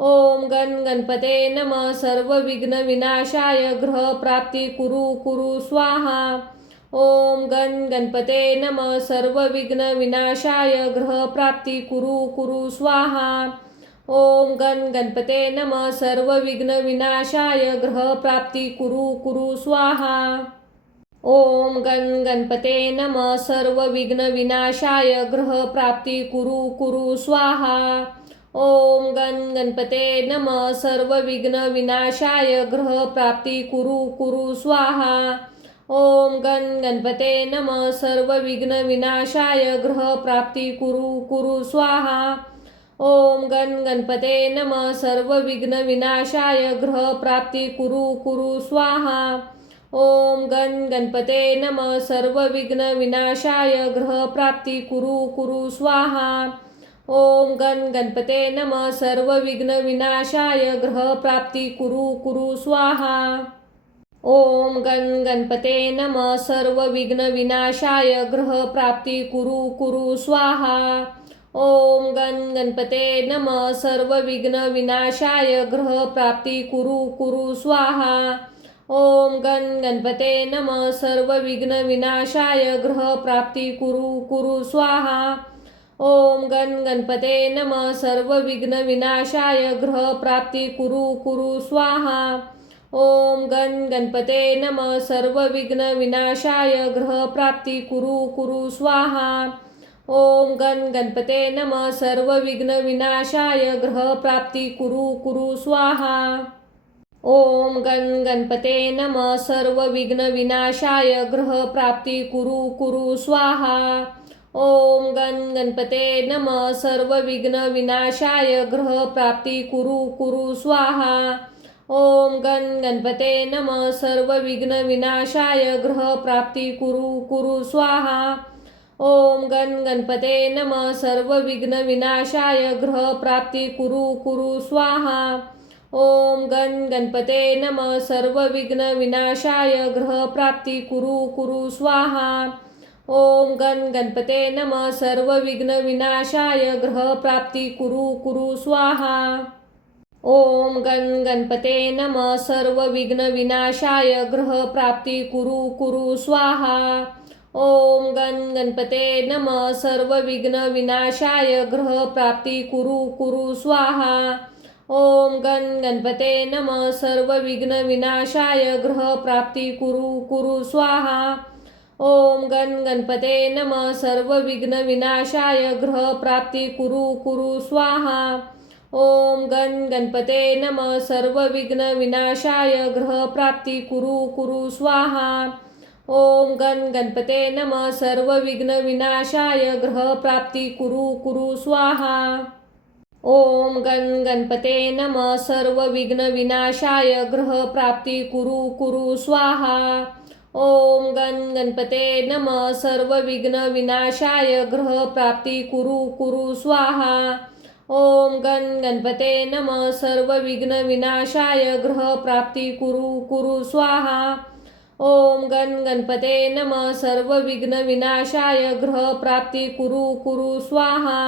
ओम गण गणपते नमः सर्व विघ्न विनाशाय ग्रह प्राप्ती कुरु कुरु स्वाहा। ओम गण गणपते नमः सर्व विघ्न विनाशाय ग्रह प्राप्ती कुरु कुरु स्वाहा। ओम गण गणपते नमः सर्व विघ्न विनाशाय ग्रह प्राप्ती कुरु कुरु स्वाहा। ओम गण गणपते नमः सर्व विघ्न विनाशाय ग्रह प्राप्ती कुरु कुरु स्वाहा। ओम गण गणपते नमः सर्व विघ्न विनाशाय ग्रह प्राप्ती कुरु कुरु स्वाहा। ओम गण गणपते नमः सर्व विघ्न विनाशाय ग्रह प्राप्ती कुरु कुरु स्वाहा। ओम गण गणपते नमः सर्व विघ्न विनाशाय ग्रह प्राप्ती कुरु कुरु स्वाहा। ओम गण गणपते नमः सर्व विघ्न विनाशाय ग्रह प्राप्ती कुरु कुरु स्वाहा। ओम गण गणपते नमः सर्व विघ्न विनाशाय ग्रह प्राप्ती कुरु कुरु स्वाहा। ओम गण गणपते नमः सर्व विघ्न विनाशाय ग्रह प्राप्ती कुरु कुरु स्वाहा। ओम गणपते नमः सर्व विघ्न विनाशाय ग्रह प्राप्ती कुरु कुरु स्वाहा। ओम गणपते नमः सर्व विघ्न विनाशाय ग्रह प्राप्ती कुरु कुरु स्वाहा। ओम गणपते नमः सर्व विघ्न विनाशाय ग्रह प्राप्ती कुरु कुरु स्वाहा। ओम गणपते नमः सर्व विघ्न विनाशाय ग्रह प्राप्ती कुरु कुरु स्वाहा। ओम गणपते नमः सर्व विघ्न विनाशाय ग्रह प्राप्ती कुरु कुरु स्वाहा। ओम गणपते नमः सर्व विघ्न विनाशाय ग्रह प्राप्ती कुरु कुरु स्वाहा। ओम गणपते नमः सर्व विघ्न विनाशाय ग्रह प्राप्ती कुरु कुरु स्वाहा। ओम गणपते नमः सर्व विघ्न विनाशाय ग्रह प्राप्ती कुरु कुरु स्वाहा। ओम गणपते नमः सर्व विघ्न विनाशाय ग्रह प्राप्ती कुरु कुरु स्वाहा। ओम गणपते नमः सर्व विघ्न विनाशाय ग्रह प्राप्ती कुरु कुरु स्वाहा। ओम गणपते नमः सर्व विघ्न विनाशाय ग्रह प्राप्ती कुरु कुरु स्वाहा। ओम गणपते नमः सर्व विघ्न विनाशाय ग्रह प्राप्ती कुरु कुरु स्वाहा। ओम गणपते नमः सर्व विघ्न विनाशाय ग्रह प्राप्ती कुरु कुरु स्वाहा। ओम गणपते नमः सर्व विघ्न विनाशाय ग्रह प्राप्ती कुरु कुरु स्वाहा। ओम गणपते नमः सर्व विघ्न विनाशाय ग्रह प्राप्ती कुरु कुरु स्वाहा। ओम गणपते नमः सर्व विघ्न विनाशाय ग्रह प्राप्ती कुरु कुरु स्वाहा। ओम गणपते नमः सर्व विघ्न विनाशाय ग्रह प्राप्ती कुरु कुरु स्वाहा। ओम गणपते नमः सर्व विघ्न विनाशाय ग्रह प्राप्ती कुरु कुरु स्वाहा। ओम गणपते नमः सर्व विघ्न विनाशाय ग्रह प्राप्ती कुरु कुरु स्वाहा। ओम गणपते नमः सर्व विघ्न विनाशाय ग्रह प्राप्ती कुरु कुरु स्वाहा। ओम गणपते नमः सर्व विघ्न विनाशाय ग्रह प्राप्ती कुरु कुरु स्वाहा।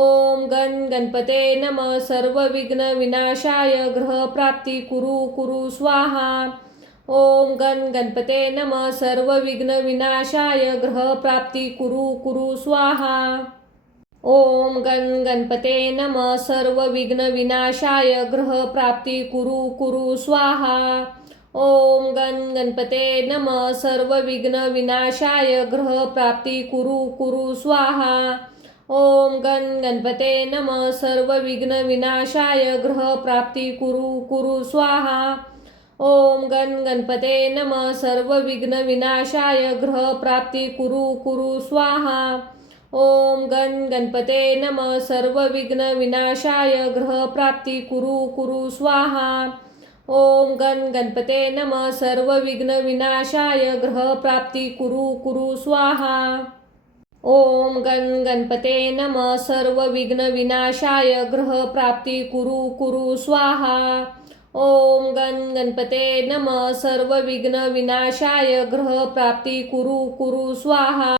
ओम गणपते नमः सर्व विघ्न विनाशाय ग्रह प्राप्ती कुरु कुरु स्वाहा। ओम गणपते नमः सर्व विघ्न विनाशाय ग्रह प्राप्ती कुरु कुरु स्वाहा। ओम गणपते नमः सर्व विघ्न विनाशाय ग्रह प्राप्ती कुरु कुरु स्वाहा। ओम गणपते नमः सर्व विघ्न विनाशाय ग्रह प्राप्ती कुरु कुरु स्वाहा। ओम गणपते नमः सर्व विघ्न विनाशाय ग्रह प्राप्ती कुरु कुरु स्वाहा। ओम गणपते नमः सर्व विघ्न विनाशाय ग्रह प्राप्ती कुरु कुरु स्वाहा। ओम गणपते नमः सर्व विघ्न विनाशाय ग्रह प्राप्ती कुरु कुरु स्वाहा। ओम गणपते नमः सर्व विघ्न विनाशाय ग्रह प्राप्ती कुरु कुरु स्वाहा। ओम गणपते नमः सर्व विघ्न विनाशाय ग्रह प्राप्ती कुरु कुरु स्वाहा। ओम गणपते नमः सर्व विघ्न विनाशाय ग्रह प्राप्ती कुरु कुरु स्वाहा।